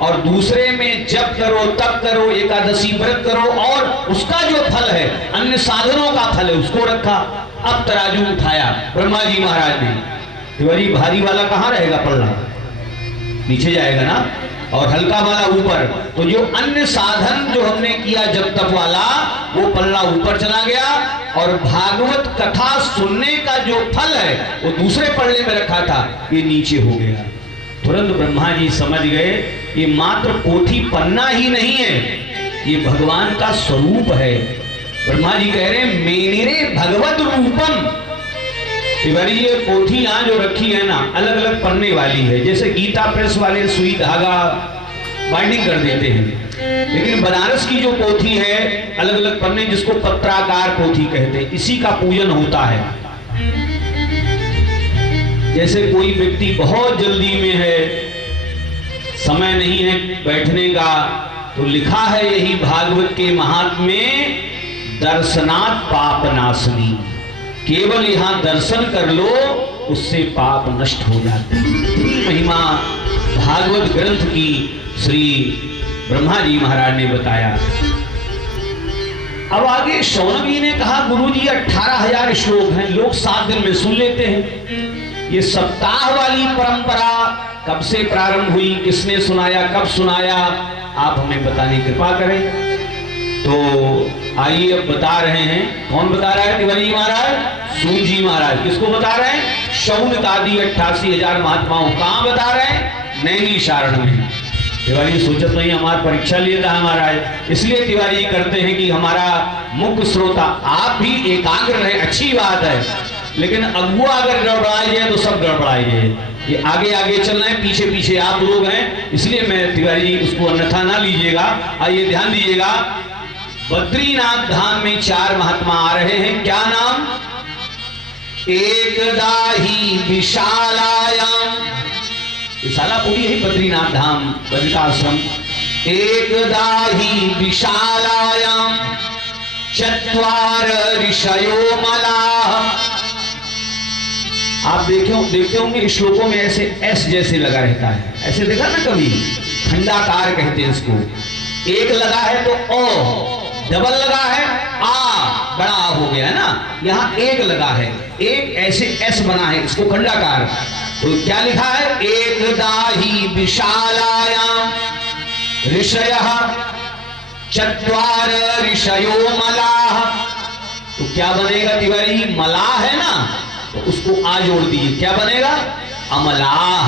और दूसरे में जप करो, तप करो, एकादशी व्रत करो, और उसका जो फल है, अन्य साधनों का फल है, उसको रखा। अब तराजू उठाया ब्रह्मा जी महाराज ने, तिवारी भारी वाला कहां रहेगा? पलड़ा नीचे जाएगा ना, और हल्का वाला ऊपर। तो जो अन्य साधन जो हमने किया जप तप वाला, वो पल्ला ऊपर चला गया, और भागवत कथा सुनने का जो फल है वो दूसरे पल्ले में रखा था, ये नीचे हो गया। तुरंत ब्रह्मा जी समझ गए ये मात्र पोथी पन्ना ही नहीं है, ये भगवान का स्वरूप है। ब्रह्मा जी कह रहे हैं मेनिरे भगवत रूपम। तिवारी ये पोथी यहाँ जो रखी है ना, अलग अलग पन्ने वाली है, जैसे गीता प्रेस वाले सुई धागा बाइंडिंग कर देते हैं, लेकिन बनारस की जो पोथी है अलग अलग पन्ने, जिसको पत्राकार पोथी कहते हैं, इसी का पूजन होता है। जैसे कोई व्यक्ति बहुत जल्दी में है, समय नहीं है बैठने का, तो लिखा है यही भागवत के महात्म्य में, दर्शनात् पाप नाशनी, केवल यहां दर्शन कर लो उससे पाप नष्ट हो जाते हैं। इतनी महिमा भागवत ग्रंथ की श्री ब्रह्मा जी महाराज ने बताया। अब आगे शौनक जी ने कहा गुरुजी 18,000 श्लोक हैं, लोग 7 दिन में सुन लेते हैं। ये सप्ताह वाली परंपरा कब से प्रारंभ हुई, किसने सुनाया, कब सुनाया, आप हमें बताने की कृपा करें। तो आइए अब बता रहे हैं, कौन बता रहा है? तिवारी महाराज, सूत जी महाराज। किसको बता रहे हैं? शौनक आदि 88,000 महात्माओं। कहां बता रहे हैं? नैनी शारण में। तिवारी सोचत नहीं हमारी परीक्षा लिए था महाराज, इसलिए तिवारी करते हैं कि हमारा मुख्य श्रोता आप भी एकाग्र रहे, अच्छी बात है, लेकिन अगुआ अगर गड़बड़ाए जाए तो सब गड़बड़ाए जाए। ये आगे आगे चल रहे हैं, पीछे पीछे आप लोग हैं, इसलिए मैं तिवारी जी उसको अन्यथा ना लीजिएगा। आइए ध्यान दीजिएगा, बद्रीनाथ धाम में 4 महात्मा आ रहे हैं। क्या नाम? एकदा ही विशालायाम, विशालापुरी है बद्रीनाथ धाम, बद्रिकाश्रम। एकदा ही विशालायाम चत्वार ऋषयो मलाः। आप देखते होंगे श्लोकों में ऐसे एस जैसे लगा रहता है, ऐसे देखा ना कभी? खंडाकार कहते हैं इसको। एक लगा है तो ओ, डबल लगा है आ, बड़ा आ हो गया है ना, यहाँ एक लगा है, एक ऐसे एस बना है, इसको खंडाकार। तो क्या लिखा है? एकदा ही विशालायाम ऋषयः चत्वार ऋषयो मलाः। तो क्या बनेगा तिवारी? मलाह है ना, तो उसको आ जोड़ दीजिए, क्या बनेगा? अमलाह।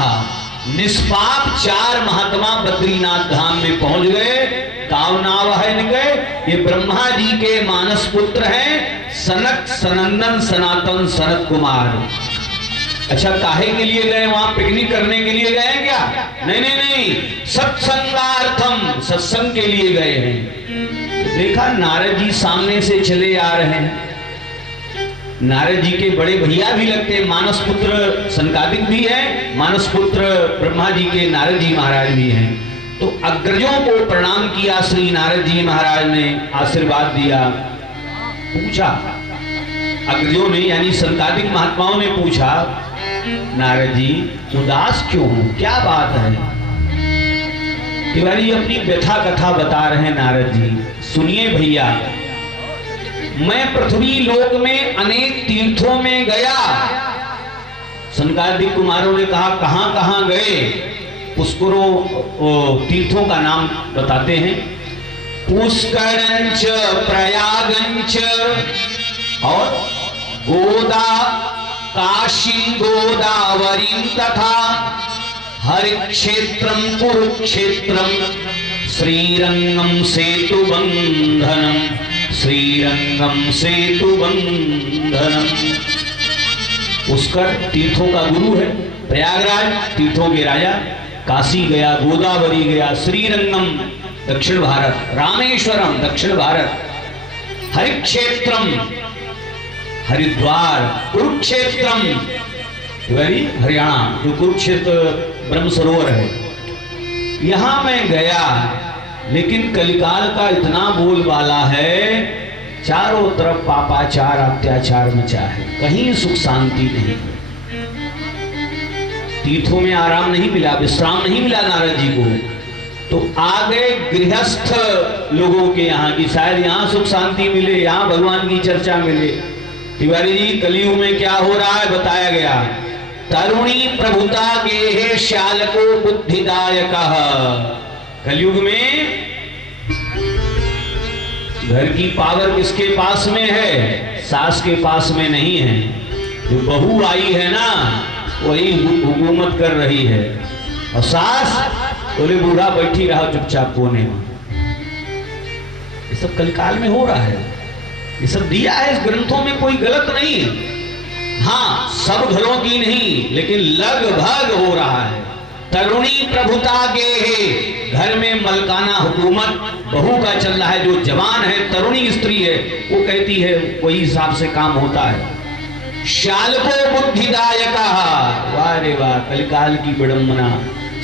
निष्पाप 4 महात्मा बद्रीनाथ धाम में पहुंच गए। कावनाव है इनके, ये ब्रह्मा जी के मानस पुत्र हैं, सनक सनंदन सनातन सनत कुमार। अच्छा, काहे के लिए गए वहां? पिकनिक करने के लिए गए क्या? नहीं नहीं नहीं, सत्संगार्थम, सत्संग के लिए गए हैं। तो देखा नारद जी सामने से चले आ रहे हैं। नारद जी के बड़े भैया भी लगते हैं, मानस पुत्र सनकादिक भी है, मानस पुत्र ब्रह्मा जी के नारद जी महाराज भी हैं। तो अग्रजों को प्रणाम किया श्री नारद जी महाराज ने, आशीर्वाद दिया। पूछा अग्रजों ने, यानी सनकादिक महात्माओं ने पूछा, नारद जी उदास क्यों हो, क्या बात है? तिवारी अपनी व्यथा कथा बता रहे हैं नारद जी। सुनिए भैया, मैं पृथ्वी लोक में अनेक तीर्थों में गया। सनकादिक कुमारों ने कहा कहां कहां गए? पुष्करों तीर्थों का नाम बताते हैं। पुष्करंच प्रयागंच और गोदा काशी गोदावरी तथा हरिक्षेत्रम कुरुक्षेत्रम श्रीरंगम सेतु बंधनम श्रीरंगम सेतु बंधनम। पुष्कर तीर्थों का गुरु है, प्रयागराज तीर्थों के राजा, काशी गया, गोदावरी गया, श्रीरंगम दक्षिण भारत, रामेश्वरम दक्षिण भारत, हरिक्षेत्रम हरिद्वार, कुरुक्षेत्रम हरियाणा जो कुरुक्षेत्र ब्रह्म सरोवर है, यहां मैं गया। लेकिन कलिकाल का इतना बोलबाला है, चारों तरफ पापाचार अत्याचार मचा है, कहीं सुख शांति नहीं। तीर्थों में आराम नहीं मिला, विश्राम नहीं मिला नारद जी को, तो आ गए गृहस्थ लोगों के यहाँ की शायद यहाँ सुख शांति मिले, यहाँ भगवान की चर्चा मिले। तिवारी जी कलयुग में क्या हो रहा है बताया गया। तरुणी प्रभुता के हे श्यालको बुद्धिदायक। कलयुग में घर की पावर किसके पास में है? सास के पास में नहीं है। जो बहू आई है ना वही हुकूमत कर रही है, और सास बोले बूढ़ा बैठी रहा चुपचाप कोने में। ये सब कलकाल में हो रहा है, ये सब दिया है इस ग्रंथों में, कोई गलत नहीं है। हाँ सब घरों की नहीं लेकिन लगभग हो रहा है। तरुणी प्रभुता के घर में मलकाना हुकूमत बहू का चल रहा है। जो जवान है, तरुणी स्त्री है, वो कहती है, वही हिसाब से काम होता है। शाल्को बुद्धिदायक। वाह रे वाह, कलिकाल की विडंबना।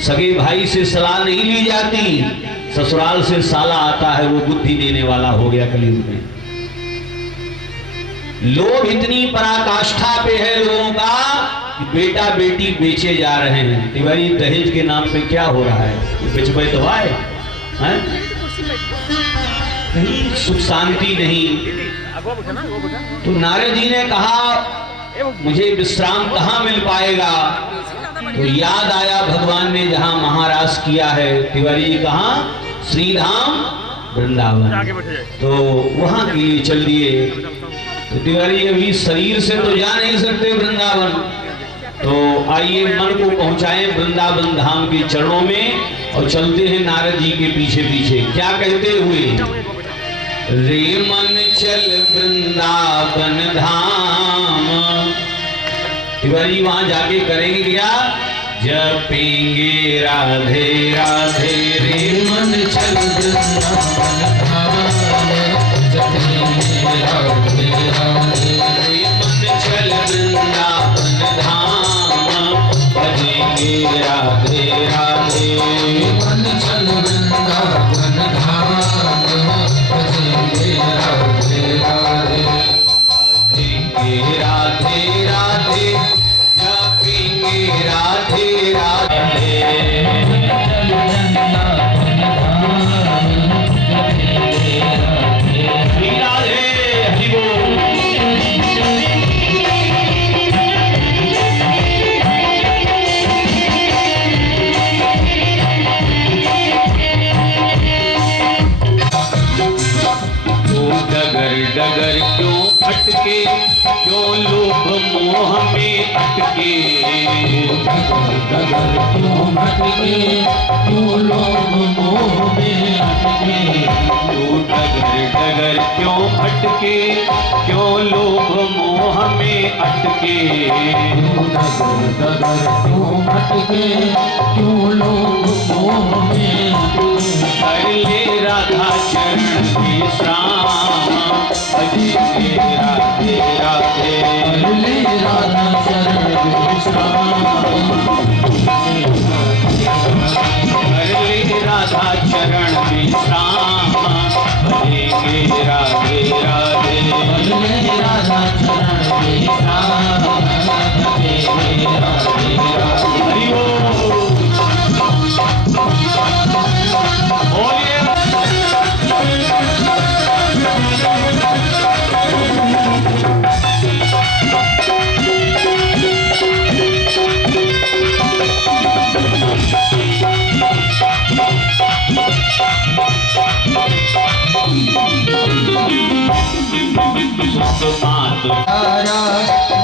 सगे भाई से सलाह नहीं ली जाती, ससुराल से साला आता है, वो बुद्धि देने वाला हो गया कलयुग में। लोभ इतनी पराकाष्ठा पे है लोगों का कि बेटा बेटी बेचे जा रहे हैं। तिवारी दहेज के नाम पे क्या हो रहा है? बेचबे तो आए हैं, कहीं सुख शांति नहीं। तो नारद जी ने कहा मुझे विश्राम कहाँ मिल पाएगा? तो याद आया भगवान ने जहां महाराज किया है। तिवारी जी कहाँ? श्रीधाम वृंदावन। तो वहां के लिए चल दिए। तो तिवारी अभी शरीर से तो जा नहीं सकते वृंदावन, तो आइए मन को पहुंचाएं वृंदावन धाम के चरणों में और चलते हैं नारद जी के पीछे पीछे। क्या कहते हुए? रे मन चल वृंदावन धाम। तिवारी वहां जाके करेंगे क्या? जपेंगे राधे राधे। रे मन चल वृंदावन धाम, जपेंगे राधे राधे। रे मन चल वृंदावन धाम, भजेंगे राधे राधे। मन चल वृंदावन धाम, भजेंगे राधे राधे। भजेंगे राधे राधे, जपेंगे राधे राधे। डगर क्यों अटके, क्यों लोभ मोह में अटके। डगर क्यों अटके, क्यों लोभ मोह में अटके। तू डगर क्यों अटके, क्यों लोभ मोह में अटके। डगर क्यों अटके, क्यों लोभ मोह में अटके। कर ले राधा चरण विश्राम, भजेंगे राधे राधे। कर ले राधा चरण विश्राम, कर ले राधा चरण विश्राम, भजेंगे राधे राधे। कर ले राधा चरण विश्राम, भजेंगे राधे राधे। हरि बोल। बोलिए सारा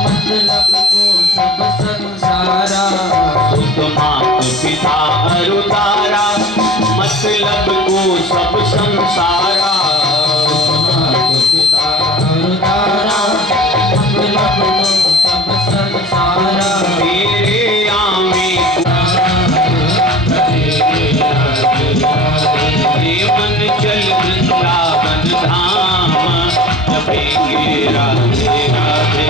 मतलब को सब संसारा। मात पिता अरुतारा, मतलब को सब संसारा। राधे राधे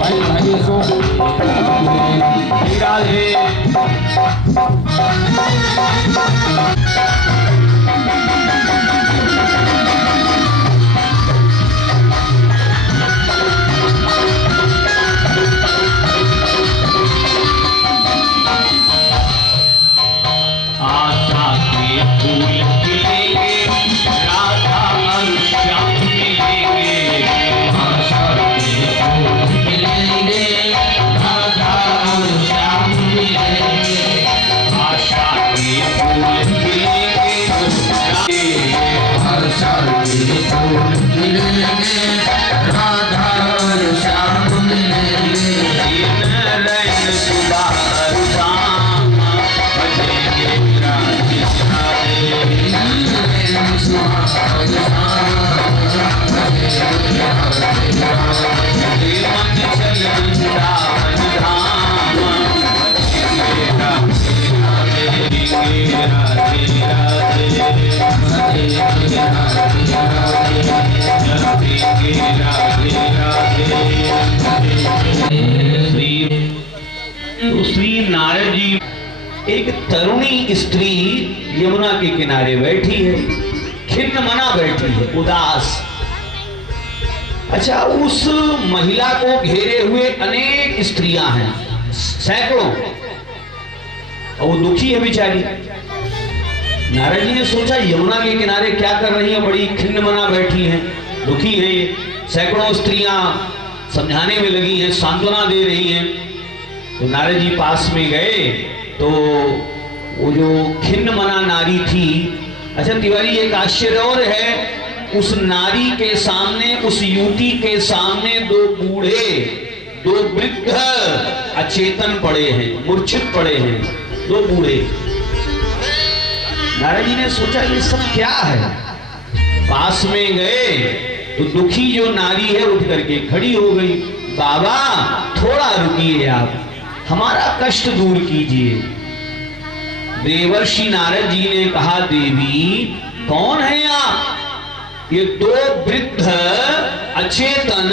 भाई भाई सो राधे आशा के फूल खिलेंगे राधा और श्याम मिलेंगे आशा के फूल खिलेंगे राधा और श्याम मिलेंगे आशा के फूल खिलेंगे आशा के फूल खिलेंगे राधा और श्याम मिलेंगे दिन रैन सुबह शाम बजेंगे राधे राधे मन चल वृंदावन धाम बजेंगे राधे राधे तो श्री नारद जी एक तरुणी स्त्री यमुना के किनारे बैठी है, खिन्न मना बैठी है, उदास। अच्छा, उस महिला को घेरे हुए अनेक स्त्रियां हैं, सैकड़ों, और वो दुखी है बेचारी। नारद जी ने सोचा यमुना के किनारे क्या कर रही है, बड़ी खिन्न मना बैठी हैं, दुखी है, सैकड़ों स्त्रियां समझाने में लगी हैं, सांत्वना दे रही हैं। तो नारद जी पास में गए तो वो जो खिन्न मना नारी थी, अच्छा तिवारी एक आश्चर्य और है, उस नारी के सामने, उस युवती के सामने दो बूढ़े, दो वृद्ध अचेतन पड़े हैं, मूर्छित पड़े हैं, दो बूढ़े। नारद जी ने सोचा ये सब क्या है, पास में गए तो दुखी जो नारी है उठ करके खड़ी हो गई। बाबा थोड़ा रुकिए, आप हमारा कष्ट दूर कीजिए। देवर्षि नारद जी ने कहा, देवी कौन है आप? ये दो वृद्ध अचेतन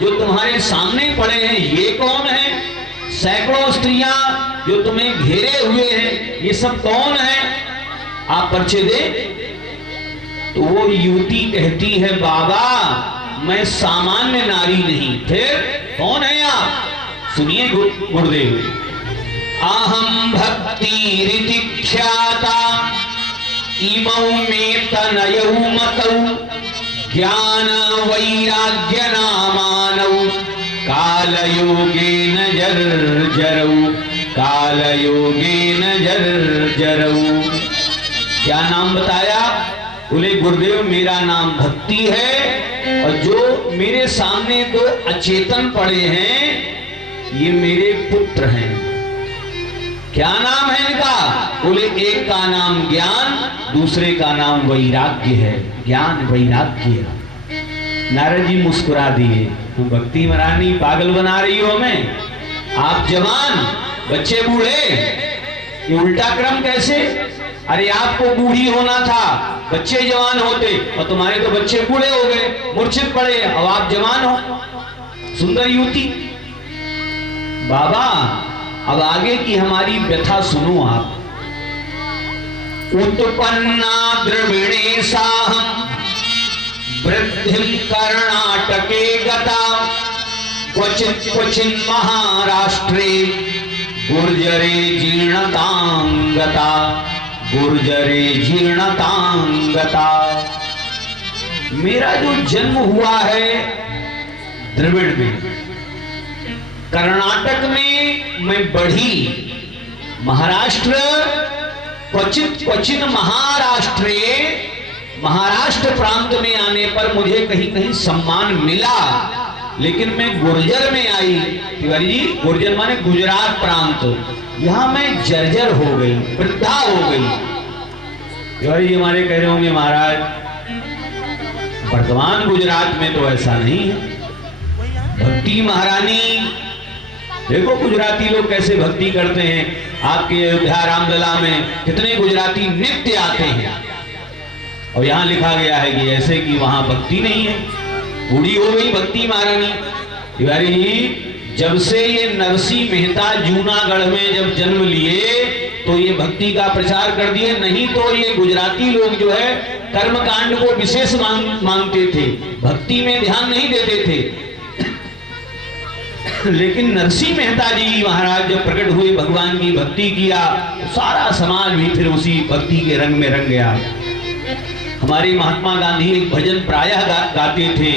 जो तुम्हारे सामने पड़े हैं, ये कौन है? सैकड़ों स्त्रियां जो तुम्हें घेरे हुए हैं, ये सब कौन है? आप परिचय दे। तो वो युवती कहती है, बाबा मैं सामान्य नारी नहीं। फिर कौन है आप? सुनिए गुरुदेव। अहम भक्ति रीति ख्याता इमौ में तनयौ मतौ ज्ञान वैराग्य नामानौ कालयोगेन जर्जरौ कालयोगेन जर्जरौ। क्या नाम बताया? बोले गुरुदेव मेरा नाम भक्ति है, और जो मेरे सामने दो अचेतन पड़े हैं ये मेरे पुत्र हैं। क्या नाम है इनका? बोले एक का नाम ज्ञान, दूसरे का नाम वैराग्य है। ज्ञान वैराग्य। नारद जी मुस्कुरा दिए, तुम भक्ति महारानी पागल बना रही हो हमें। आप जवान, बच्चे बूढ़े, ये उल्टा क्रम कैसे? अरे आपको बूढ़ी होना था, बच्चे जवान होते, और तुम्हारे तो बच्चे बूढ़े हो गए, मूर्छित पड़े, अब आप जवान हो। सुंदर युवती। बाबा अब आगे की हमारी व्यथा सुनो आप। उत्पन्ना द्रविणे साहम वृद्धिं कर्णाटके गता क्वचित् क्वचिन् महाराष्ट्रे गुर्जरे जीर्णतां गता गुर्जरे जीर्णतां गता। मेरा जो जन्म हुआ है द्रविड़ में, कर्नाटक में मैं बढ़ी, महाराष्ट्र क्वचित क्वचिन महाराष्ट्रे, महाराष्ट्र प्रांत में आने पर मुझे कहीं कहीं सम्मान मिला, लेकिन मैं गुर्जर में आई। तिवारी जी, गुर्जर माने गुजरात प्रांत, यहां मैं जर्जर हो गई, वृद्धा हो गई। तिवारी जी हमारे कह रहे होंगे महाराज वर्तमान गुजरात में तो ऐसा नहीं है। भक्ति महारानी, देखो गुजराती लोग कैसे भक्ति करते हैं। आपके अयोध्या रामलला में कितने गुजराती नित्य आते हैं। और यहाँ लिखा गया है कि ऐसे कि वहां भक्ति नहीं है, बूढ़ी हो गई भक्ति महारानी। तिवारी जी, जब से ये नरसिंह मेहता जूनागढ़ में जब जन्म लिए तो ये भक्ति का प्रचार कर दिए, नहीं तो ये गुजराती लोग जो है कर्मकांड को विशेष मानते थे, भक्ति में ध्यान नहीं देते थे। लेकिन नरसिंह मेहता जी महाराज जब प्रकट हुए, भगवान की भक्ति किया, तो सारा समाज भी फिर उसी भक्ति के रंग में रंग गया। हमारे महात्मा गांधी एक भजन प्रायः गाते थे,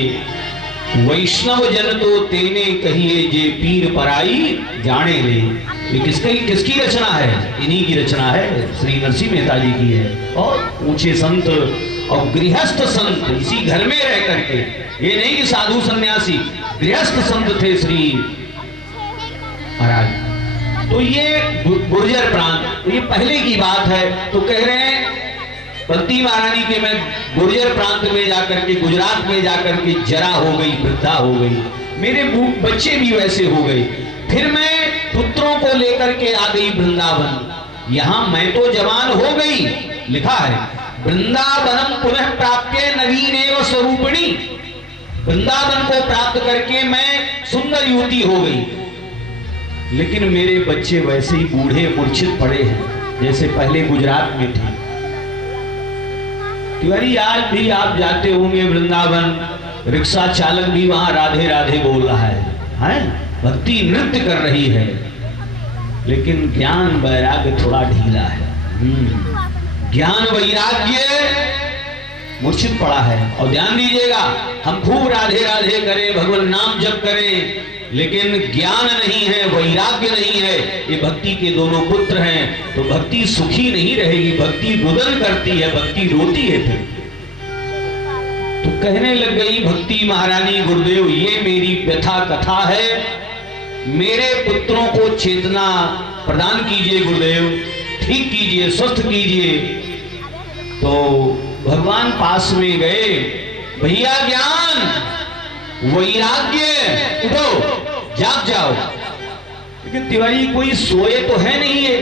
वैष्णव जन तो तेने कहिए जे पीर पराई जाने ले। ये किसकी रचना है? इन्हीं की रचना है, श्री नरसिंह मेहता जी की है। और ऊंचे संत और गृहस्थ संत इसी घर में रह करके, ये नहीं कि साधु सन्यासी, गृहस्थ संत थे श्री महाराज। तो ये गुर्जर प्रांत, तो ये पहले की बात है। तो कह रहे हैं भक्ति महारानी के मैं गुर्जर प्रांत में जाकर के, गुजरात में जाकर के जरा हो गई, वृद्धा हो गई, मेरे बच्चे भी वैसे हो गए। फिर मैं पुत्रों को लेकर के आ गई वृंदावन, यहां मैं तो जवान हो गई। लिखा है वृंदावनम पुनः प्राप्य नवीन एवं स्वरूपिणी, वृंदावन को प्राप्त करके मैं सुंदर युवती हो गई, लेकिन मेरे बच्चे वैसे ही बूढ़े मूर्छित पड़े हैं जैसे पहले गुजरात में थे। तिवारी, आज भी आप जाते होंगे वृंदावन, रिक्शा चालक भी वहां राधे राधे बोल रहा है? भक्ति नृत्य कर रही है, लेकिन ज्ञान वैराग्य थोड़ा ढीला है। ज्ञान वैराग्य मूर्छित पड़ा है। और ध्यान दीजिएगा, हम खूब राधे राधे करें, भगवान नाम जप करें, लेकिन ज्ञान नहीं है, वैराग्य नहीं है, ये भक्ति के दोनों पुत्र हैं, तो भक्ति सुखी नहीं रहेगी, भक्ति रुदन करती है, भक्ति रोती है। फिर तो कहने लग गई भक्ति महारानी, गुरुदेव ये मेरी व्यथा कथा है, मेरे पुत्रों को चेतना प्रदान कीजिए गुरुदेव, ठीक कीजिए, स्वस्थ कीजिए। तो भगवान पास में गए, भैया ज्ञान वैराग्य, उठो जाग जाओ। लेकिन तिवारी कोई सोए तो है नहीं है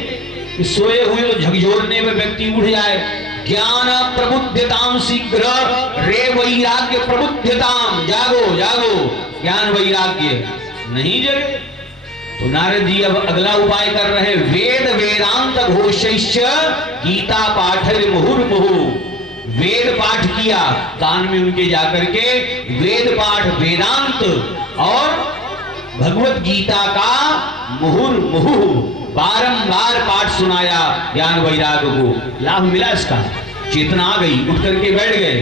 कि सोए हुए तो झकझोरने में व्यक्ति उठ जाए। ज्ञान प्रबुद्धताम शीघ्र रे वैराग्य प्रबुद्धताम, जागो जागो, ज्ञान वैराग्य नहीं जगे। तो नारद जी अब अगला उपाय कर रहे हैं, वेद वेदांत घोषैश्च गीता पाठर मुहुर्मुहु। वेद पाठ किया, कान में उनके जाकर के वेद पाठ, वेदांत और भगवत गीता का मुहुर्मुहु बारंबार पाठ सुनाया। ज्ञान वैराग्य को लाभ मिला, इसका चेतना आ गई, उठ करके बैठ गए।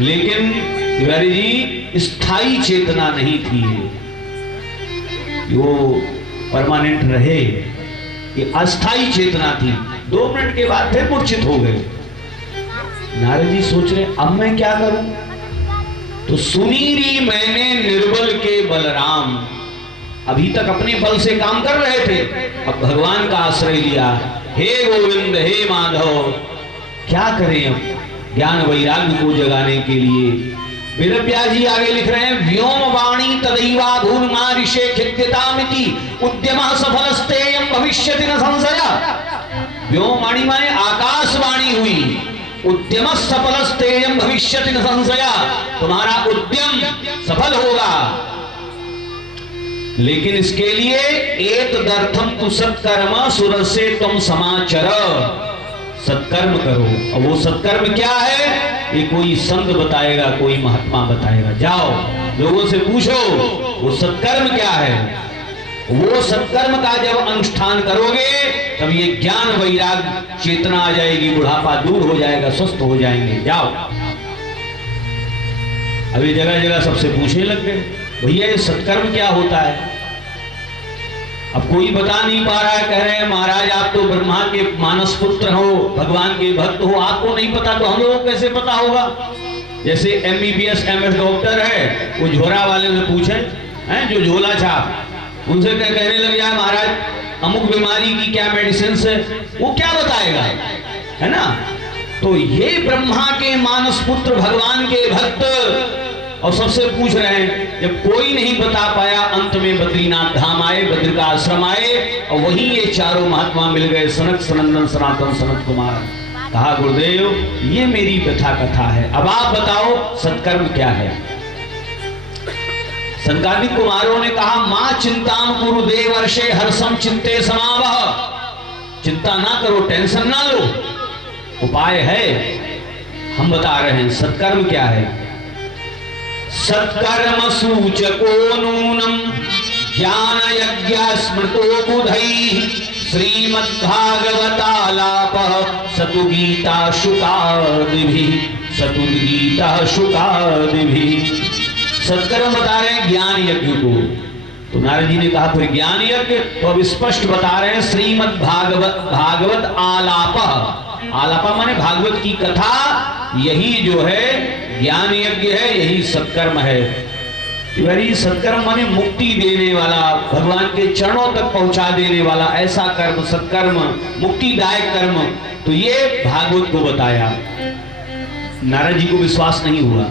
लेकिन तिवारी जी स्थायी चेतना नहीं थी, वो परमानेंट रहे, ये अस्थाई चेतना थी। 2 मिनट के बाद फिर मूर्छित हो गए। नारद जी सोच रहे अब मैं क्या करूं? तो सुनीरी मैंने निर्बल के बलराम, अभी तक अपने बल से काम कर रहे थे, अब भगवान का आश्रय लिया। हे गोविंद हे माधव, क्या करें अब ज्ञान वैराग्य को जगाने के लिए? वेदव्यास जी आगे लिख रहे हैं, व्योम वाणी तदैवा भूर्मा ऋषे खिद्यतामिति उद्यमः सफलस्तेयं भविष्यति न संशय। व्योम वाणी माने आकाशवाणी हुई, उद्यमः सफलस्तेयं भविष्यति न संशय, तुम्हारा उद्यम सफल होगा। लेकिन इसके लिए एक दर्थम तु सत्कर्म सुर से तुम समाचर, सत्कर्म करो। और वो सत्कर्म क्या है? ये कोई संत बताएगा, कोई महात्मा बताएगा। जाओ लोगों से पूछो वो सत्कर्म क्या है। वो सत्कर्म का जब अनुष्ठान करोगे तब ये ज्ञान वैराग्य चेतना आ जाएगी, बुढ़ापा दूर हो जाएगा, स्वस्थ हो जाएंगे। जाओ। अभी जगह जगह सबसे पूछने लग गए, भैया ये सत्कर्म क्या होता है? अब कोई बता नहीं पा रहा है, कह रहे हैं महाराज आप तो ब्रह्मा के मानस पुत्र हो, भगवान के भक्त हो, आपको नहीं पता तो हम लोगों को कैसे पता होगा? जैसे MBBS MS डॉक्टर है, वो झोरा वाले से पूछे हैं जो झोला छाप, उनसे कहने लग जाए महाराज अमुक बीमारी की क्या मेडिसिन है, वो क्या बताएगा, है ना? तो ये ब्रह्मा के मानस पुत्र, भगवान के भक्त, और सबसे पूछ रहे हैं। जब कोई नहीं बता पाया, अंत में बद्रीनाथ धाम आए, बद्र का आश्रम आए, और वहीं ये चारों महात्मा मिल गए, सनक सनंदन सनातन सनत कुमार। कहा गुरुदेव ये मेरी व्यथा कथा है, अब आप बताओ सत्कर्म क्या है। संकादिक कुमारों ने कहा मां चिंताम गुरुदेव अर्षे हर्षम चिंते समावह, चिंता ना करो, टेंशन ना लो, उपाय है, हम बता रहे हैं। सत्कर्म क्या है? सत्कर्म सूचको नूनम ज्ञान यज्ञ स्मृतो बुधैः श्रीमद्भागवतालापः सतु गीता शुकादिभिः, सतु गीता शुकादिभिः। सत्कर्म बता रहे हैं ज्ञान यज्ञ को। तो नारद जी ने कहा फिर ज्ञान यज्ञ, तो अब स्पष्ट बता रहे हैं श्रीमद् भागवत आलापः। आलापा माने भागवत की कथा, यही जो है ज्ञान यज्ञ है, यही सत्कर्म है। भाई सत्कर्म माने मुक्ति देने वाला, भगवान के चरणों तक पहुंचा देने वाला ऐसा कर्म सत्कर्म, मुक्तिदायक कर्म। तो ये भागवत को बताया। नारद जी को विश्वास नहीं हुआ।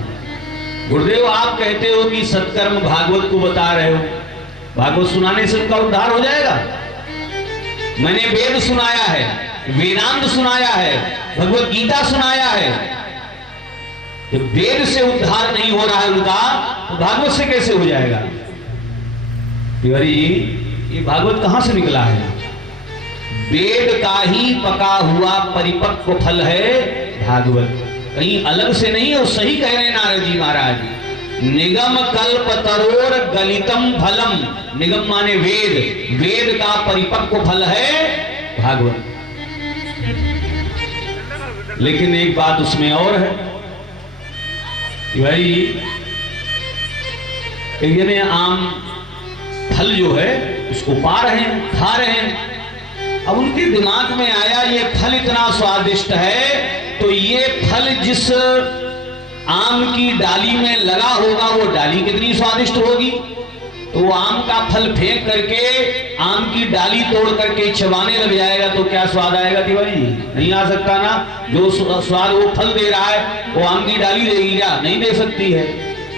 गुरुदेव आप कहते हो कि सत्कर्म भागवत को बता रहे हो, भागवत सुनाने से उनका उद्धार हो जाएगा? मैंने वेद सुनाया है, वेदांत सुनाया है, भगवत गीता सुनाया है। जब वेद से उद्धार नहीं हो रहा है उनका, तो भागवत से कैसे हो जाएगा? तिवारी जी ये भागवत कहां से निकला है? वेद का ही पका हुआ परिपक्व फल है भागवत, कहीं अलग से नहीं है। सही कह रहे हैं नारद जी महाराज। निगम कल्प तरोर गलितम फलम, निगम माने वेद, वेद का परिपक्व फल है भागवत। लेकिन एक बात उसमें और है कि भाई एक आम फल जो है उसको पा रहे हैं, खा रहे हैं। अब उनके दिमाग में आया ये फल इतना स्वादिष्ट है, तो ये फल जिस आम की डाली में लगा होगा वो डाली कितनी स्वादिष्ट होगी। तो वो आम का फल फेंक करके आम की डाली तोड़ करके चबाने लग जाएगा, तो क्या स्वाद आएगा तिवारी जी? नहीं आ सकता ना। जो स्वाद वो फल दे रहा है वो आम की डाली देगी क्या? नहीं दे सकती है।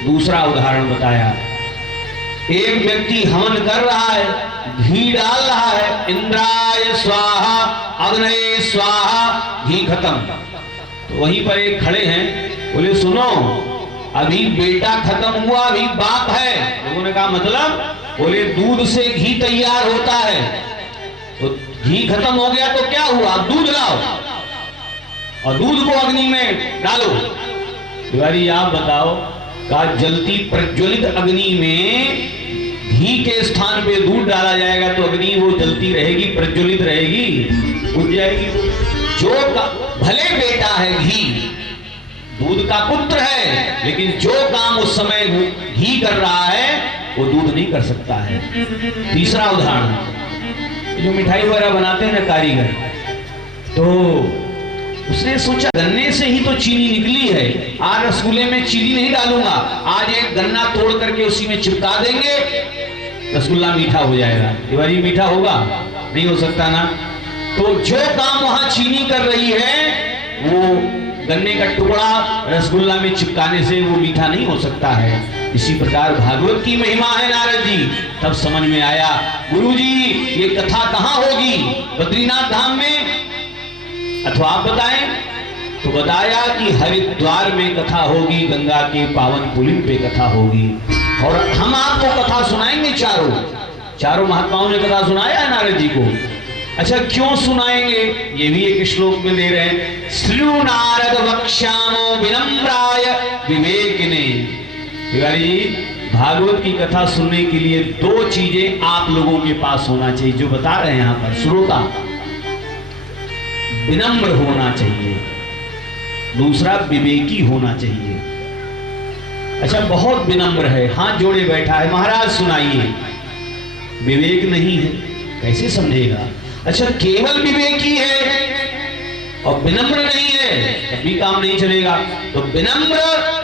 दूसरा उदाहरण बताया, एक व्यक्ति हवन कर रहा है, घी डाल रहा है, इंद्राय स्वाहा अग्नये स्वाहा, घी खत्म। तो वहीं पर एक खड़े हैं, बोले सुनो अभी बेटा खत्म हुआ, अभी बाप है। लोगों ने कहा मतलब? बोले दूध से घी तैयार होता है, तो घी खत्म हो गया तो क्या हुआ? दूध लाओ और दूध को अग्नि में डालो। तिवारी आप बताओ, का जलती प्रज्वलित अग्नि में घी के स्थान पे दूध डाला जाएगा तो अग्नि वो जलती रहेगी, प्रज्वलित रहेगी, बुझ जाएगी। जो भले बेटा है घी, दूध का पुत्र है, लेकिन जो काम उस समय घी कर रहा है वो दूध नहीं कर सकता है। तीसरा उदाहरण, जो मिठाई वगैरह बनाते हैं ना कारीगर, तो उसने सोचा गन्ने से ही तो चीनी निकली है, आज रसगुल्ले में चीनी नहीं डालूंगा, आज एक गन्ना तोड़ करके उसी में चिपका देंगे, रसगुल्ला मीठा हो जाएगा। तिवारी मीठा होगा? नहीं हो सकता ना। तो जो काम वहां चीनी कर रही है वो गन्ने का टुकड़ा रसगुल्ला में चिपकाने से वो मीठा नहीं हो सकता है। इसी प्रकार भागवत की महिमा है नारद जी। तब समझ में आया, गुरुजी ये कथा कहां होगी? बद्रीनाथ धाम में अथवा आप बताएं? तो बताया कि हरिद्वार में कथा होगी, गंगा के पावन पुलिन पे कथा होगी। और हम आपको कथा सुनाएंगे, चारों महात्माओं ने कथा सुनाया है नारद जी को। अच्छा क्यों सुनाएंगे? ये भी एक श्लोक में दे रहे हैं, श्रृणु नारद वक्ष्यामो विनम्राय विवेकिने। तिवारी जी भागवत की कथा सुनने के लिए दो चीजें आप लोगों के पास होना चाहिए, जो बता रहे हैं यहां पर श्रोता। विनम्र होना चाहिए, दूसरा विवेकी होना चाहिए। अच्छा बहुत विनम्र है, हाथ जोड़े बैठा है, महाराज सुनाइए। विवेक नहीं है, कैसे समझेगा? अच्छा केवल विवेकी है और विनम्र नहीं है, तभी काम नहीं चलेगा। तो विनम्र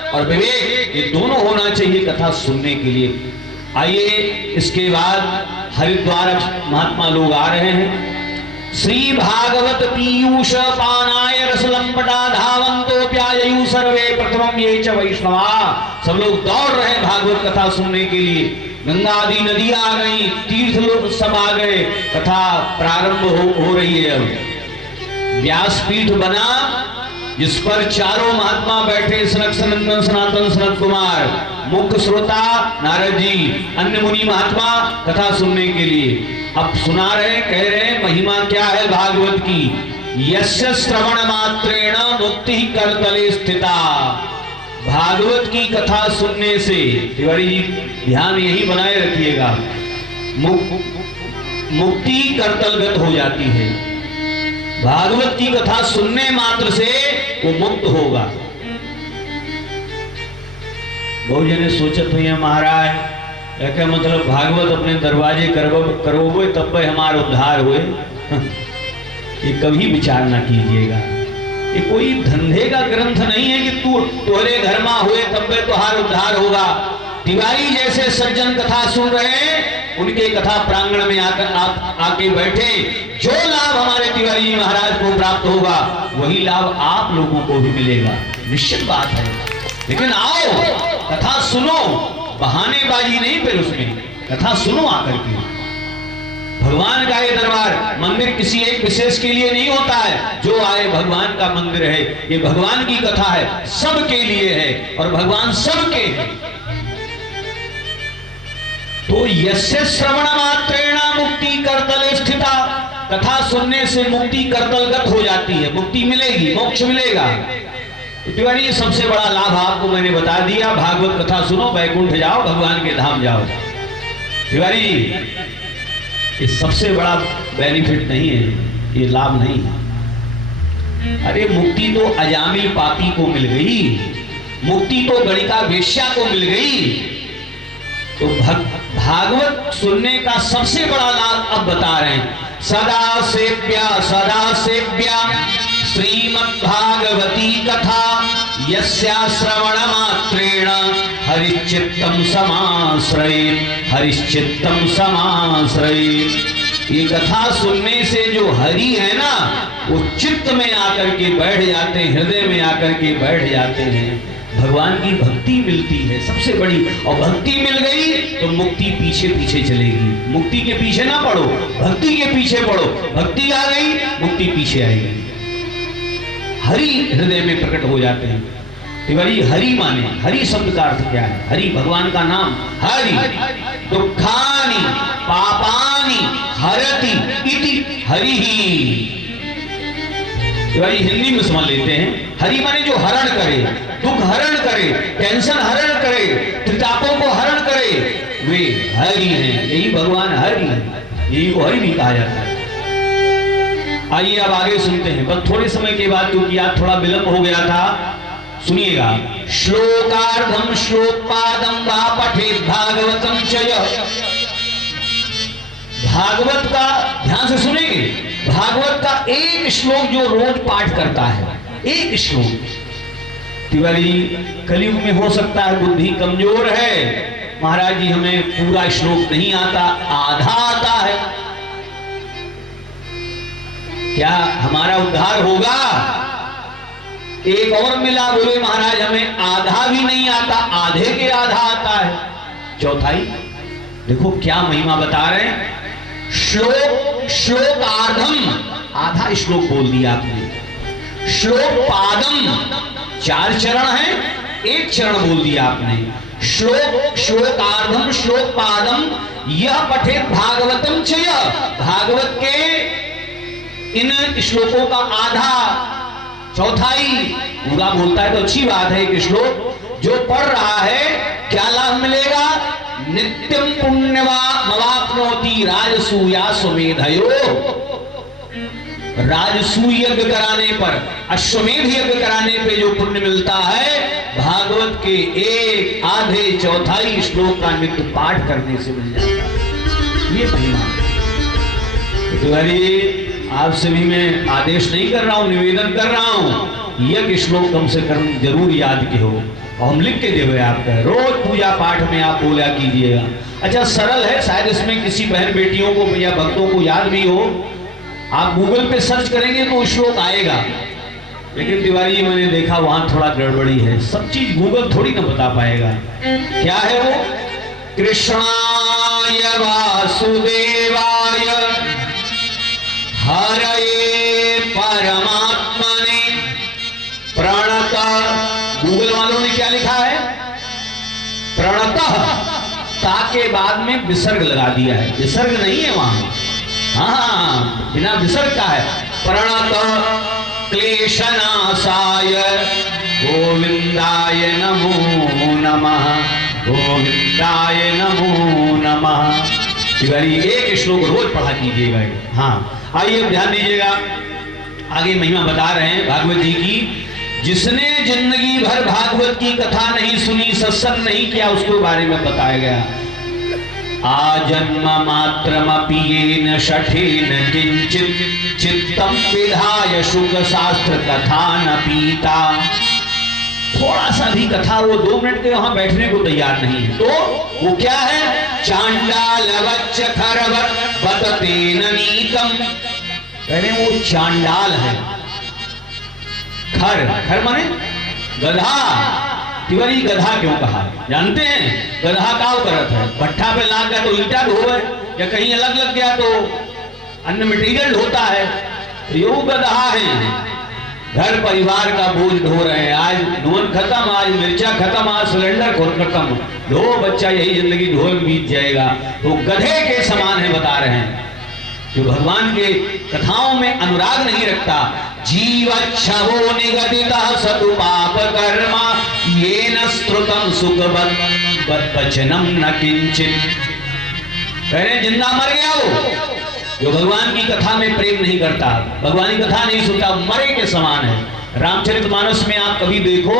और विवेक ये दोनों होना चाहिए कथा सुनने के लिए। आइए इसके बाद हरिद्वार महात्मा लोग आ रहे हैं। श्री भागवत पीयूष पानाय रसलंपटा धावंतो प्यायु सर्वे प्रथमम ये च वैष्णवा। सब लोग दौड़ रहे हैं भागवत कथा सुनने के लिए। गंगा आदि नदियां आ गई, तीर्थ लोग सब आ गए, कथा प्रारंभ हो रही है। अब व्यासपीठ बना जिस पर चारों महात्मा बैठे, सनक सनंदन सनातन सनत कुमार, मुख्य श्रोता नारद जी, अन्य मुनि महात्मा कथा सुनने के लिए। अब सुना रहे, कह रहे महिमा क्या है भागवत की। यस्य श्रवण मात्रेण मुक्ति करतले स्थिता। भागवत की कथा सुनने से, तिवारी जी ध्यान यही बनाए रखिएगा, मुक्ति करतलगत हो जाती है। भागवत की कथा सुनने मात्र से वो मुक्त होगा। बहु जने सोचत हुए महाराज क्या मतलब भागवत अपने दरवाजे करोगे तब पे हमारा उद्धार हुए। ये कभी विचार ना कीजिएगा, ये कोई धंधे का ग्रंथ नहीं है कि तू तोहरे घर में हुए तब पे तुहार उद्धार होगा। तिवारी जैसे सज्जन कथा सुन रहे हैं, उनके कथा प्रांगण में आकर आके बैठे, जो लाभ हमारे तिवारी महाराज को प्राप्त होगा वही लाभ आप लोगों को भी मिलेगा, निश्चित बात है। लेकिन आओ कथा सुनो, बहानेबाजी नहीं, फिर उसमें कथा सुनो आकर के। भगवान का ये दरबार मंदिर किसी एक विशेष के लिए नहीं होता है, जो आए भगवान का मंदिर है, ये भगवान की कथा है, सबके लिए है और भगवान सबके है। तो यस्य श्रवण मात्रेण मुक्ति करतले स्थिता। कथा सुनने से मुक्ति करतलगत हो जाती है, मुक्ति मिलेगी, मोक्ष मिलेगा। तो तिवारी ये सबसे बड़ा लाभ आपको मैंने बता दिया। भागवत कथा सुनो, वैकुंठ जाओ, भगवान के धाम जाओ। तिवारी ये सबसे बड़ा बेनिफिट नहीं है, ये लाभ नहीं है। अरे मुक्ति तो अजामिल पापी को मिल गई, मुक्ति तो गणिका वेश्या को मिल गई। तो भागवत सुनने का सबसे बड़ा लाभ अब बता रहे हैं। सदा सेव्या श्रीमद्भागवती कथा यस्या श्रवण मात्रेण हरिचित्तम समाश्रयेत्, हरिचित्तम समाश्रयेत्। ये कथा सुनने से जो हरि है ना, वो चित्त में आकर के बैठ जाते हैं, हृदय में आकर के बैठ जाते हैं। भगवान की भक्ति मिलती है सबसे बड़ी, और भक्ति मिल गई तो मुक्ति पीछे पीछे चलेगी। मुक्ति के पीछे ना पड़ो, भक्ति के पीछे पड़ो। भक्ति आ गई, मुक्ति पीछे आएगी। हरि हृदय में प्रकट हो जाते हैं। तिवारी हरि माने, हरि शब्द का अर्थ क्या है? हरि भगवान का नाम। हरि दुखानि पापानि हरति इति हरिहि। तिवारी हिंदी में समझ लेते हैं। हरि माने जो हरण करे, दुख हरण करे, टेंशन हरण करे, त्रितापों को हरण करे, वे हरि हैं। यही भगवान हरि है, यही को हरि भी कहा जाता है। आइए अब आगे सुनते हैं, बस थोड़े समय के बाद, क्योंकि आज थोड़ा विलंब हो गया था। सुनिएगा। श्लोकार्धम श्लोकपादम वा पठेत भागवतम चय। भागवत का ध्यान से सुनेंगे। भागवत का एक श्लोक जो रोज पाठ करता है, एक श्लोक। तिवारी कलयुग में हो सकता है बुद्धि कमजोर है, महाराज जी हमें पूरा श्लोक नहीं आता, आधा आता है। क्या हमारा उद्धार होगा? एक और मिला, बोले महाराज हमें आधा भी नहीं आता, आधे के आधा आता है, चौथाई। देखो क्या महिमा बता रहे हैं। श्लोकार्धम, आधा श्लोक बोल दिया आपने। श्लोकपादम, 4 चरण है, एक चरण बोल दिया आपने। श्लोकार्धम श्लोकपादम यह पठेत भागवतम चय। भागवत के इन श्लोकों का आधा, चौथाई पूरा बोलता है तो अच्छी बात है। एक श्लोक जो पढ़ रहा है, क्या लाभ मिलेगा? नित्यम पुण्यवाप्नोति राजसूया सुमेधयो। राजसूय यज्ञ कराने पर, अश्वमेध यज्ञ कराने पे जो पुण्य मिलता है, भागवत के एक आधे चौथाई श्लोक का नित्य पाठ करने से मिल जाता है। ये महिमा। तो आपसे भी मैं आदेश नहीं कर रहा हूं, निवेदन कर रहा हूं, यज्ञ श्लोक कम से कम जरूर याद के हो, और हम लिख के देवे आपका। रोज पूजा पाठ में आप बोला कीजिएगा। अच्छा सरल है, शायद इसमें किसी बहन बेटियों को या भक्तों को याद भी हो। आप गूगल पे सर्च करेंगे तो श्लोक आएगा, लेकिन तिवारी मैंने देखा वहां थोड़ा गड़बड़ी है। सब चीज गूगल थोड़ी ना बता पाएगा। क्या है वो? कृष्णाय वासुदेवाय हरये परमा क्या लिखा है? प्रणतः, ता के बाद में विसर्ग लगा दिया है, विसर्ग नहीं है वहां, हाँ बिना विसर्ग का है। प्रणत क्लेशनाशाय गोविंदाय नमो नमः, गोविंदाय नमो नमः। तिवारी एक श्लोक रोज पढ़ा कीजिएगा। हाँ आइए ध्यान दीजिएगा, आगे महिमा बता रहे हैं भागवत जी की। जिसने जिंदगी भर भागवत की कथा नहीं सुनी, सत्संग नहीं किया, उसके बारे में बताया गया। आजन्म मात्रमपि येन शठेन किंचित चित्तम विधाय शुक शास्त्र कथा न पीता। थोड़ा सा भी कथा वो 2 मिनट के वहां बैठने को तैयार नहीं है। तो वो क्या है? चांडाल वच्च खरवत बततेन नीतम, कहने वो चांडाल है। खर, खर माने गधा। तिवारी गधा क्यों कहा जानते हैं? गधा का करत है, भट्ठा पे लाग गया तो ईटा ढोए, या कहीं अलग लग गया तो अन्य मटेरियल ढोता है। तो यो गधा है, घर परिवार का बोझ ढो रहे हैं। आज नून खत्म, आज मिर्चा खत्म, आज सिलेंडर खत्म, ढो बच्चा, यही जिंदगी ढो में बीत जाएगा। तो गधे के समान है, बता रहे हैं। जो भगवान के कथाओं में अनुराग नहीं रखता, जीवच्छवो निगदिता सतु पाप कर्मा येन स्तुतम सुखवत् वचनम न किंचित। कह रहे जिंदा मर गया वो, जो भगवान की कथा में प्रेम नहीं करता, भगवान की कथा नहीं सुनता, मरे के समान है। रामचरितमानस में आप कभी देखो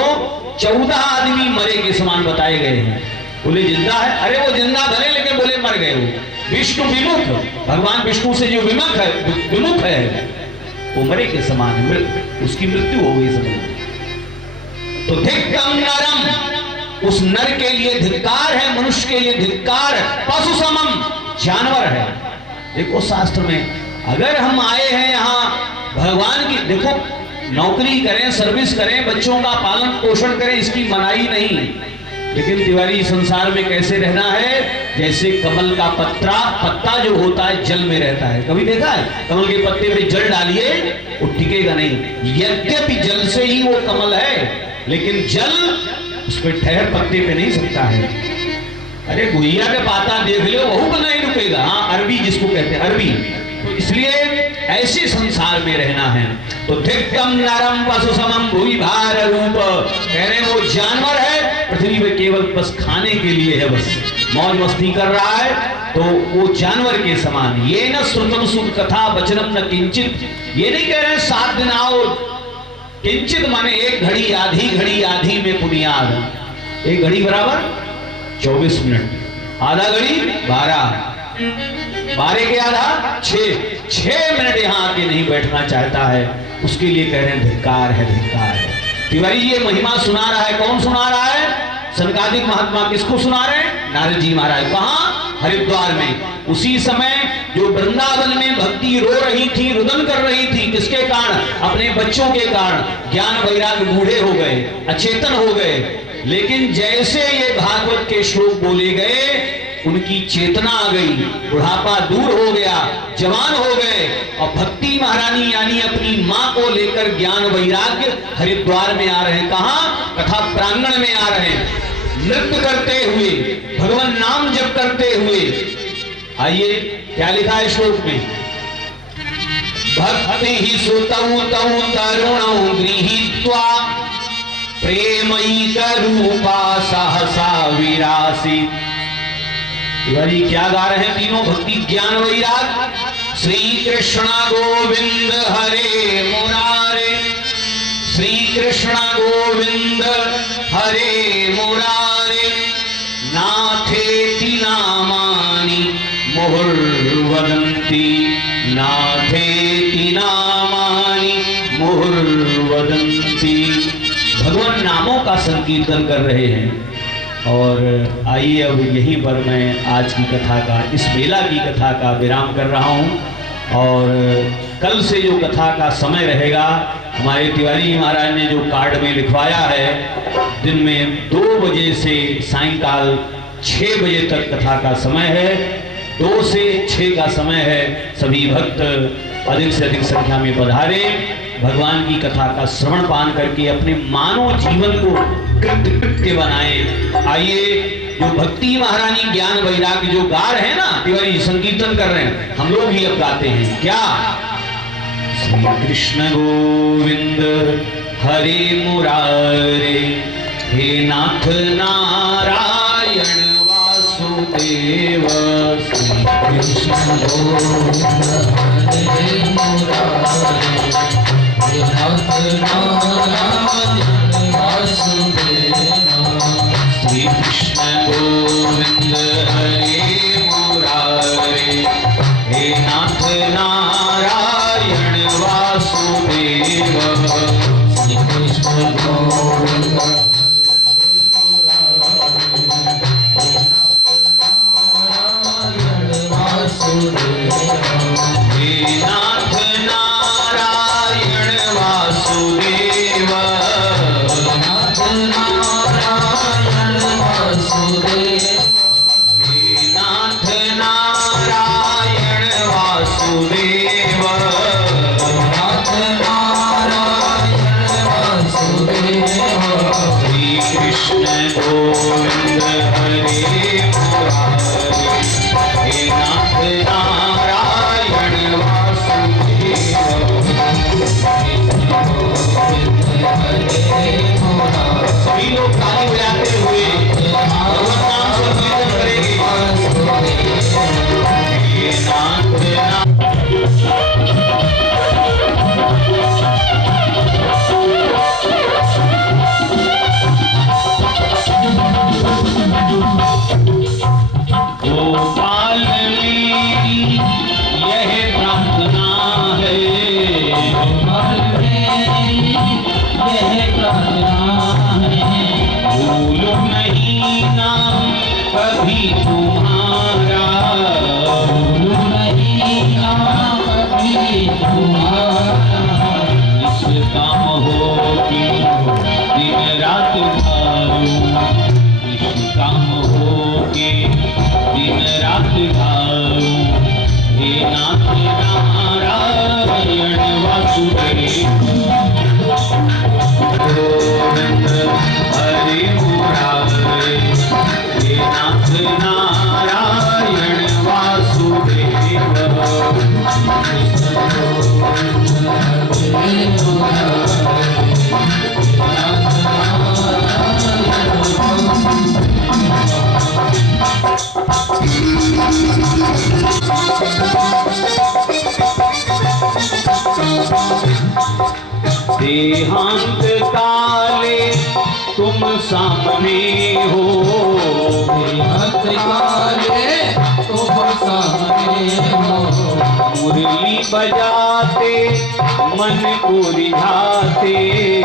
14 आदमी मरे के समान बताए गए हैं। बोले जिंदा है, अरे वो जिंदा भले लेकिन बोले मर गए। वो विष्णु विमुख, भगवान विष्णु से जो विमुख है वो मरे के समान है, उसकी मृत्यु हो गई समझ। तो धिक्कम नरम, उस नर के लिए धिक्कार है, मनुष्य के लिए धिक्कार है। पशु समम, जानवर है। देखो शास्त्र में अगर हम आए हैं यहाँ भगवान की, देखो नौकरी करें, सर्विस करें, बच्चों का पालन पोषण करें, इसकी मनाही नहीं, लेकिन तिवारी संसार में कैसे रहना है? जैसे कमल का पत्ता जो होता है जल में रहता है। कभी देखा है? कमल के पत्ते पे जल डालिए वो टिकेगा नहीं। यद्यपि जल से ही वो कमल है, लेकिन जल उस पर ठहर पत्ते पे नहीं सकता है। अरे गुहिया के पाता देख लो, वहू का नहीं रुकेगा। हाँ अरबी जिसको कहते हैं, अरबी। तो इसलिए ऐसे संसार में रहना है। तो धिक्कम नरम पशु समम भूमि भार रूप, कह रहे वो जानवर है, पृथ्वी पे केवल बस खाने के लिए है, बस मौज मस्ती कर रहा है, तो वो जानवर के समान। ये न श्रुतम सुख कथा वचनम न किंचित, ये नहीं कह रहे 7 दिन आओ, किंचित माने 1 घड़ी आधी में पुनियाद। 1 घड़ी बराबर 24 मिनट, आधा घड़ी 12 के आधा 6 मिनट यहाँ आके नहीं बैठना चाहता है, उसके लिए कह रहे हैं धिक्कार है, धिक्कार है। तिवारी ये महिमा सुना रहा है, कौन सुना रहा है? सनकादिक महात्मा। किसको सुना रहे हैं? नारद जी महाराज। कहां? हरिद्वार में। उसी समय जो वृंदावन में भक्ति रो रही थी, रुदन कर रही थी, किसके कारण? अपने बच्चों के कारण। ज्ञान वैराग बूढ़े हो गए, अचेतन हो गए, लेकिन जैसे ये भागवत के श्लोक बोले गए उनकी चेतना आ गई, बुढ़ापा दूर हो गया, जवान हो गए, और भक्ति महारानी यानी अपनी मां को लेकर ज्ञान वैराग्य हरिद्वार में आ रहे हैं। कहां? कथा प्रांगण में आ रहे हैं, नृत्य करते हुए, भगवान नाम जप करते हुए। आइए क्या लिखा है श्लोक में? भक्ति ही सुतौ तौ तरुणौ गृहीत्वा प्रेमयी रूपा सहसा विरासी। तिवारी क्या गा रहे हैं? तीनों भक्ति ज्ञान वैराग। श्री कृष्ण गोविंद हरे मुरारे, श्री कृष्ण गोविंद हरे मुरारे, नाथेति नामानि मुहुर्वदन्ति, नाथेति नामानि मुहुर्वदन्ति। भगवान नामों का संकीर्तन कर रहे हैं। और आइए अब यहीं पर मैं आज की कथा का, इस मेला की कथा का विराम कर रहा हूं। और कल से जो कथा का समय रहेगा, हमारे तिवारी महाराज ने जो कार्ड में लिखवाया है, दिन में 2 बजे से सायंकाल 6 बजे तक कथा का समय है। 2 से 6 का समय है। सभी भक्त अधिक से अधिक संख्या में पधारे, भगवान की कथा का श्रवण पान करके अपने मानव जीवन को कृत्य बनाए। आइए, जो भक्ति महारानी ज्ञान वैराग्य जो गा रहे हैं ना, तिवारी जी संकीर्तन कर रहे हैं, हम लोग भी अब गाते हैं। क्या? श्री कृष्ण गोविंद हरे मुरारे, हे नाथ नारायण वासुदेव। श्री कृष्ण गोविंद हरे मुरारे, हे नाथ नारायण वासुदेव। श्री कृष्ण गोविंद हरे मुरारे, हे नाथ नारायण वासुदेव। श्री कृष्ण गोविंद हे नाथ नारायण वासुदेव। नाथ नारायण वासुदेव, हे नाथ नारायण वासुदेव। नाथ नारायण वासुदेव। श्री कृष्ण गोविंद हरे मुरारे, हे नाथ नारायण वासुदेव। सभी लोग ताली बजाते हुए भगवान नाम संकीर्तन करेंगे। हे नाथ गोपाल मेरी यह प्रार्थना है, गोपाल मेरी यह प्रार्थना है। भूलो नहीं नाम कभी तुम्हारा, भूलो नहीं नाम कभी तुम्हारा। निष्काम हो कि दिन रात गाऊं, निष्काम हो के दिन रात गाऊं। हे नाथ नारायण वासुदेव। गोविंद हरे मुरारे, हे नाथ नारायण वासुदेव। हरे मुरारे, नाथ देहांत काले तुम सामने हो, देहांत काले तुम सामने हो। मुरली बजाते मन को रिझाते,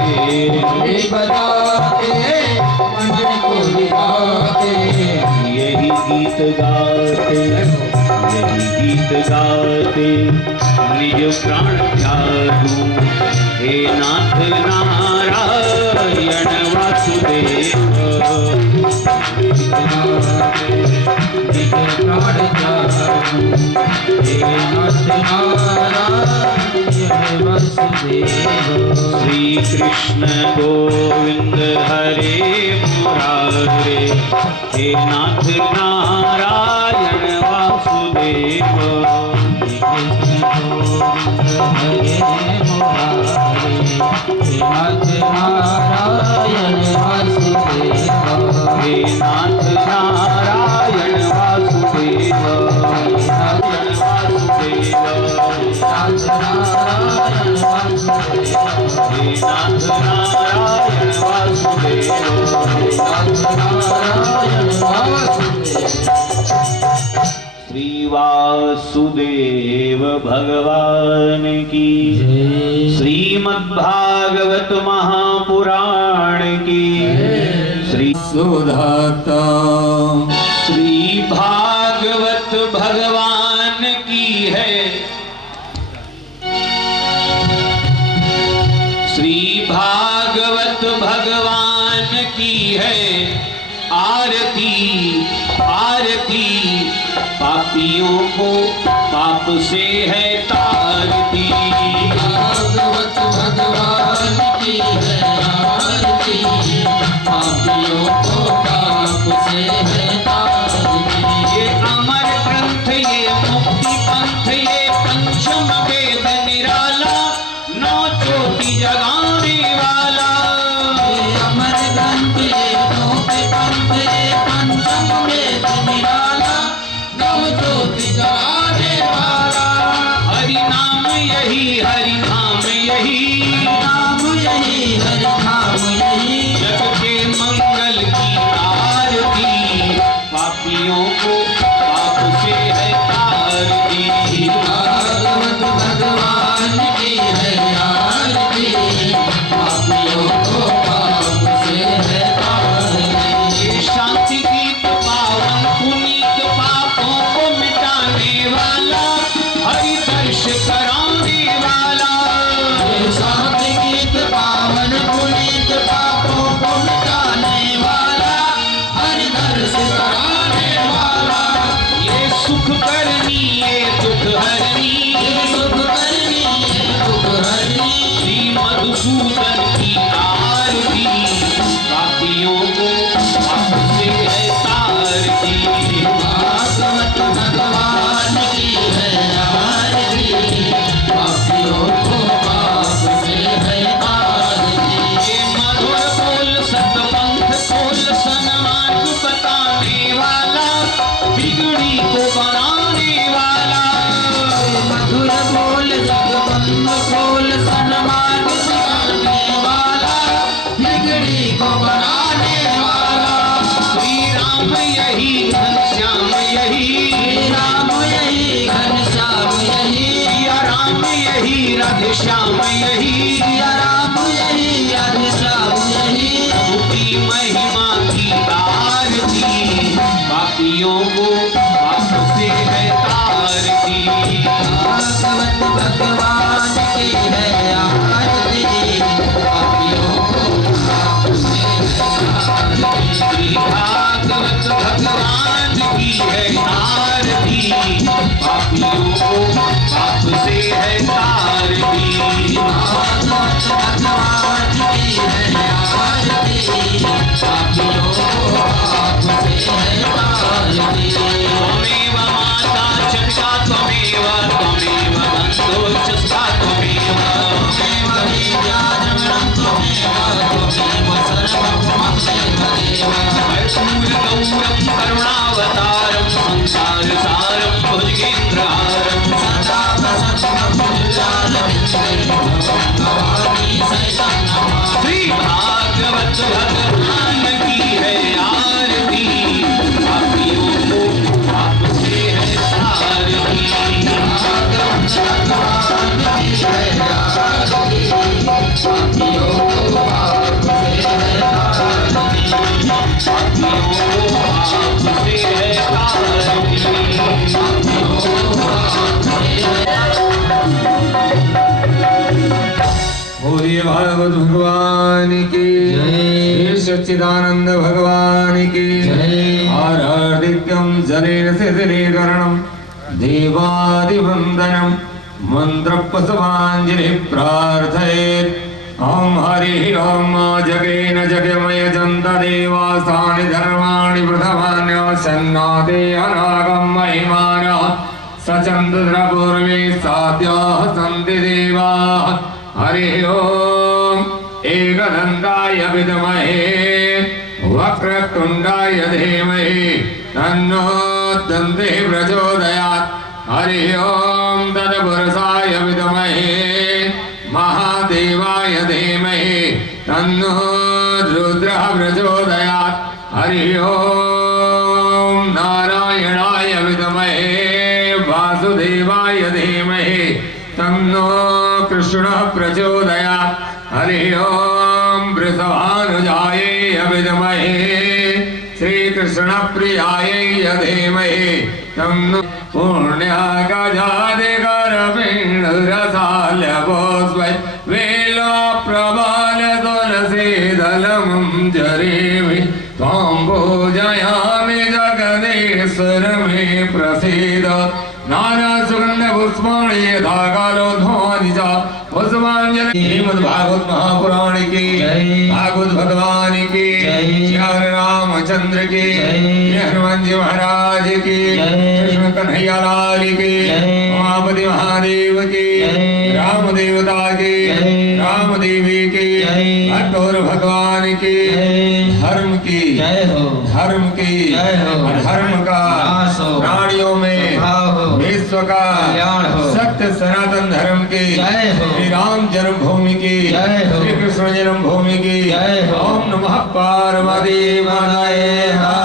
मुरली बजाते मन को रिझाते। यही गीत गाते, यही गीत गाते निज प्राण त्यागूं। हे नाथ नारायण वासुदेव। निज प्राण त्यागूं, हे नाथ नारायण वासुदेव। श्री कृष्ण गोविंद हरे मुरारे, हे नाथ नारायण वासुदेव। हरे मुरारे, हे नाथ नारायण वासुदेव। हे नाथ नारायण वासुदेव। नारायण वासुदेव, नाथ नारायण वासुदेव। हे नाथ नारायण वासुदेव। नाथ नारायण वासुदेव। श्री वासुदेव भगवान की, श्रीमद्भागवत महापुराण की। श्री सुधाता श्री भागवत भगवान की है, श्री भागवत भगवान की है आरती। आरती पापियों को पाप से है तारती। भागवत भगवान की है आरती, को पाप से है तारती। ये अमर ग्रंथ ये मुक्ति पंथ ये पंचम वेद निराला नौ ज्योति जगाने वाला। ये अमर ग्रंथ ये मुक्ति पंथ ये पंचम वेद निराला नौ ज्योति जगाने वाला। हरि नाम यही हरि नाम यही नाम यही हरि नाम यही जग के मंगल की आरती पापियों को पाप से है तारती। भागवत भगवान की है आरती पापियों को पाप से है तारती। ये शांति गीत पावन पुनीत पापों को मिटाने वाला हरि दर्श कराने वाला। ये शांति गीत पावन पुनीत पापों को मिटाने वाला हरि दर्श कराने वाला। ये सुख करनी ये दुख हरनी ये सुख करनी ये दुख हरनी श्री मधुसूदन की आरती पापियों को पाप से है तारती। भागवत भगवान की है आरती पापियों को पाप से है तारती। ये मधुर बोल सतपंथ खोल सन्मार्ग बताने वाला बिगड़ी को बनाने वाला। मधुर बोल जगबंद खोल सन्मार्ग सिखाने वाला बिगड़ी को बनाने वाला। श्री राम यही घनश्याम यही श्री राम यही घनश्याम यही सिया राम यही राधे श्याम यही सिया राम यही राधेश्याम यही की महिमा की आरती पापियों को पाप से है तारती। भागवत भगवान की है आरती पापियों को पाप से है तारती। श्री भागवत भगवान की है आरती पापियों को पाप से है तारती। भागवत भगवान की है आरती पापियों को पाप से है तारती। त्वमेव माता चंदा त्वमेव त्वमेव बन्धो चष्टा त्वमेव त्वमेव विद्याधरणं त्वमेव सर्वं मम देव। कर्पूर गौरम करुणावतारम संसार सारम भुजगेन्द्रहारम सदा प्रसन्नं पुण्डारविन्दं भवानी सहितं नमामि। श्री भागवत भगवान की है आरती पापियों को पाप से है तारती। भागवत भगवान की है आरती पापियों को पाप से है तारती। पापियों को पाप से है तारती। बोलिए भागवत भगवान की जय। सच्चिदानंद भगवान की जय। आराधिक्यम जलेन शिथिलीकरणम देवादिवंदनम मंत्रपसवांजलि प्रार्थयेत्। ओम हरि ओम जगेन जगमय जन्त देवासानि धर्माणि प्रथमान्य सन्नाते अनागम महिमानः सचन्द्र पूर्वे साध्याः सन्ति देवाः। हरि ओम एकदन्ताय विद्महे वक्रतुण्डाय धीमहि तन्नो दन्तिः प्रचोदयात्। हरि ओम तत्पुरुषाय विद्महे महादेवाय धीमहि तन्नो रुद्रः प्रचोदयात्। हरि ओम नारायणाय विद्महे वासुदेवाय धीमहि तन्नो कृष्णः प्रचोदयात्। हरि ओम वृषभानुजाय विद्महे श्रीकृष्णप्रियाय धीमहि तन्नो पुण्यगजादिकरपिण्डरसाल्यभोस्वै वेलोप्रबालतुलसीदलं जरेमि त्वां पूजयामि जगदीश्वर मे प्रसीद। नानासुगन्धपुष्पाणि यथा कालो ध्वनि च पुष्पाञ्जलि। श्रीमद्भागवत महापुराण की जय। भागवत भगवान की जय। जय। रामचंद्र की जय। हनुमान जी महाराज की जय। कृष्ण कन्हैया लाल की जय। उमापति महादेव की जय। राम देवता की जय। राम देवी की जय। भक्त और भगवान की जय। धर्म की जय हो धर्म की जय हो। अधर्म का नाश हो। प्राणियों में भाव हो। विश्व का कल्याण हो। सत्य सनातन धर्म की जय हो। श्री राम जन्मभूमि की जय हो। श्री कृष्ण जन्मभूमि की जय हो। ओम नमः पार्वती पतये हर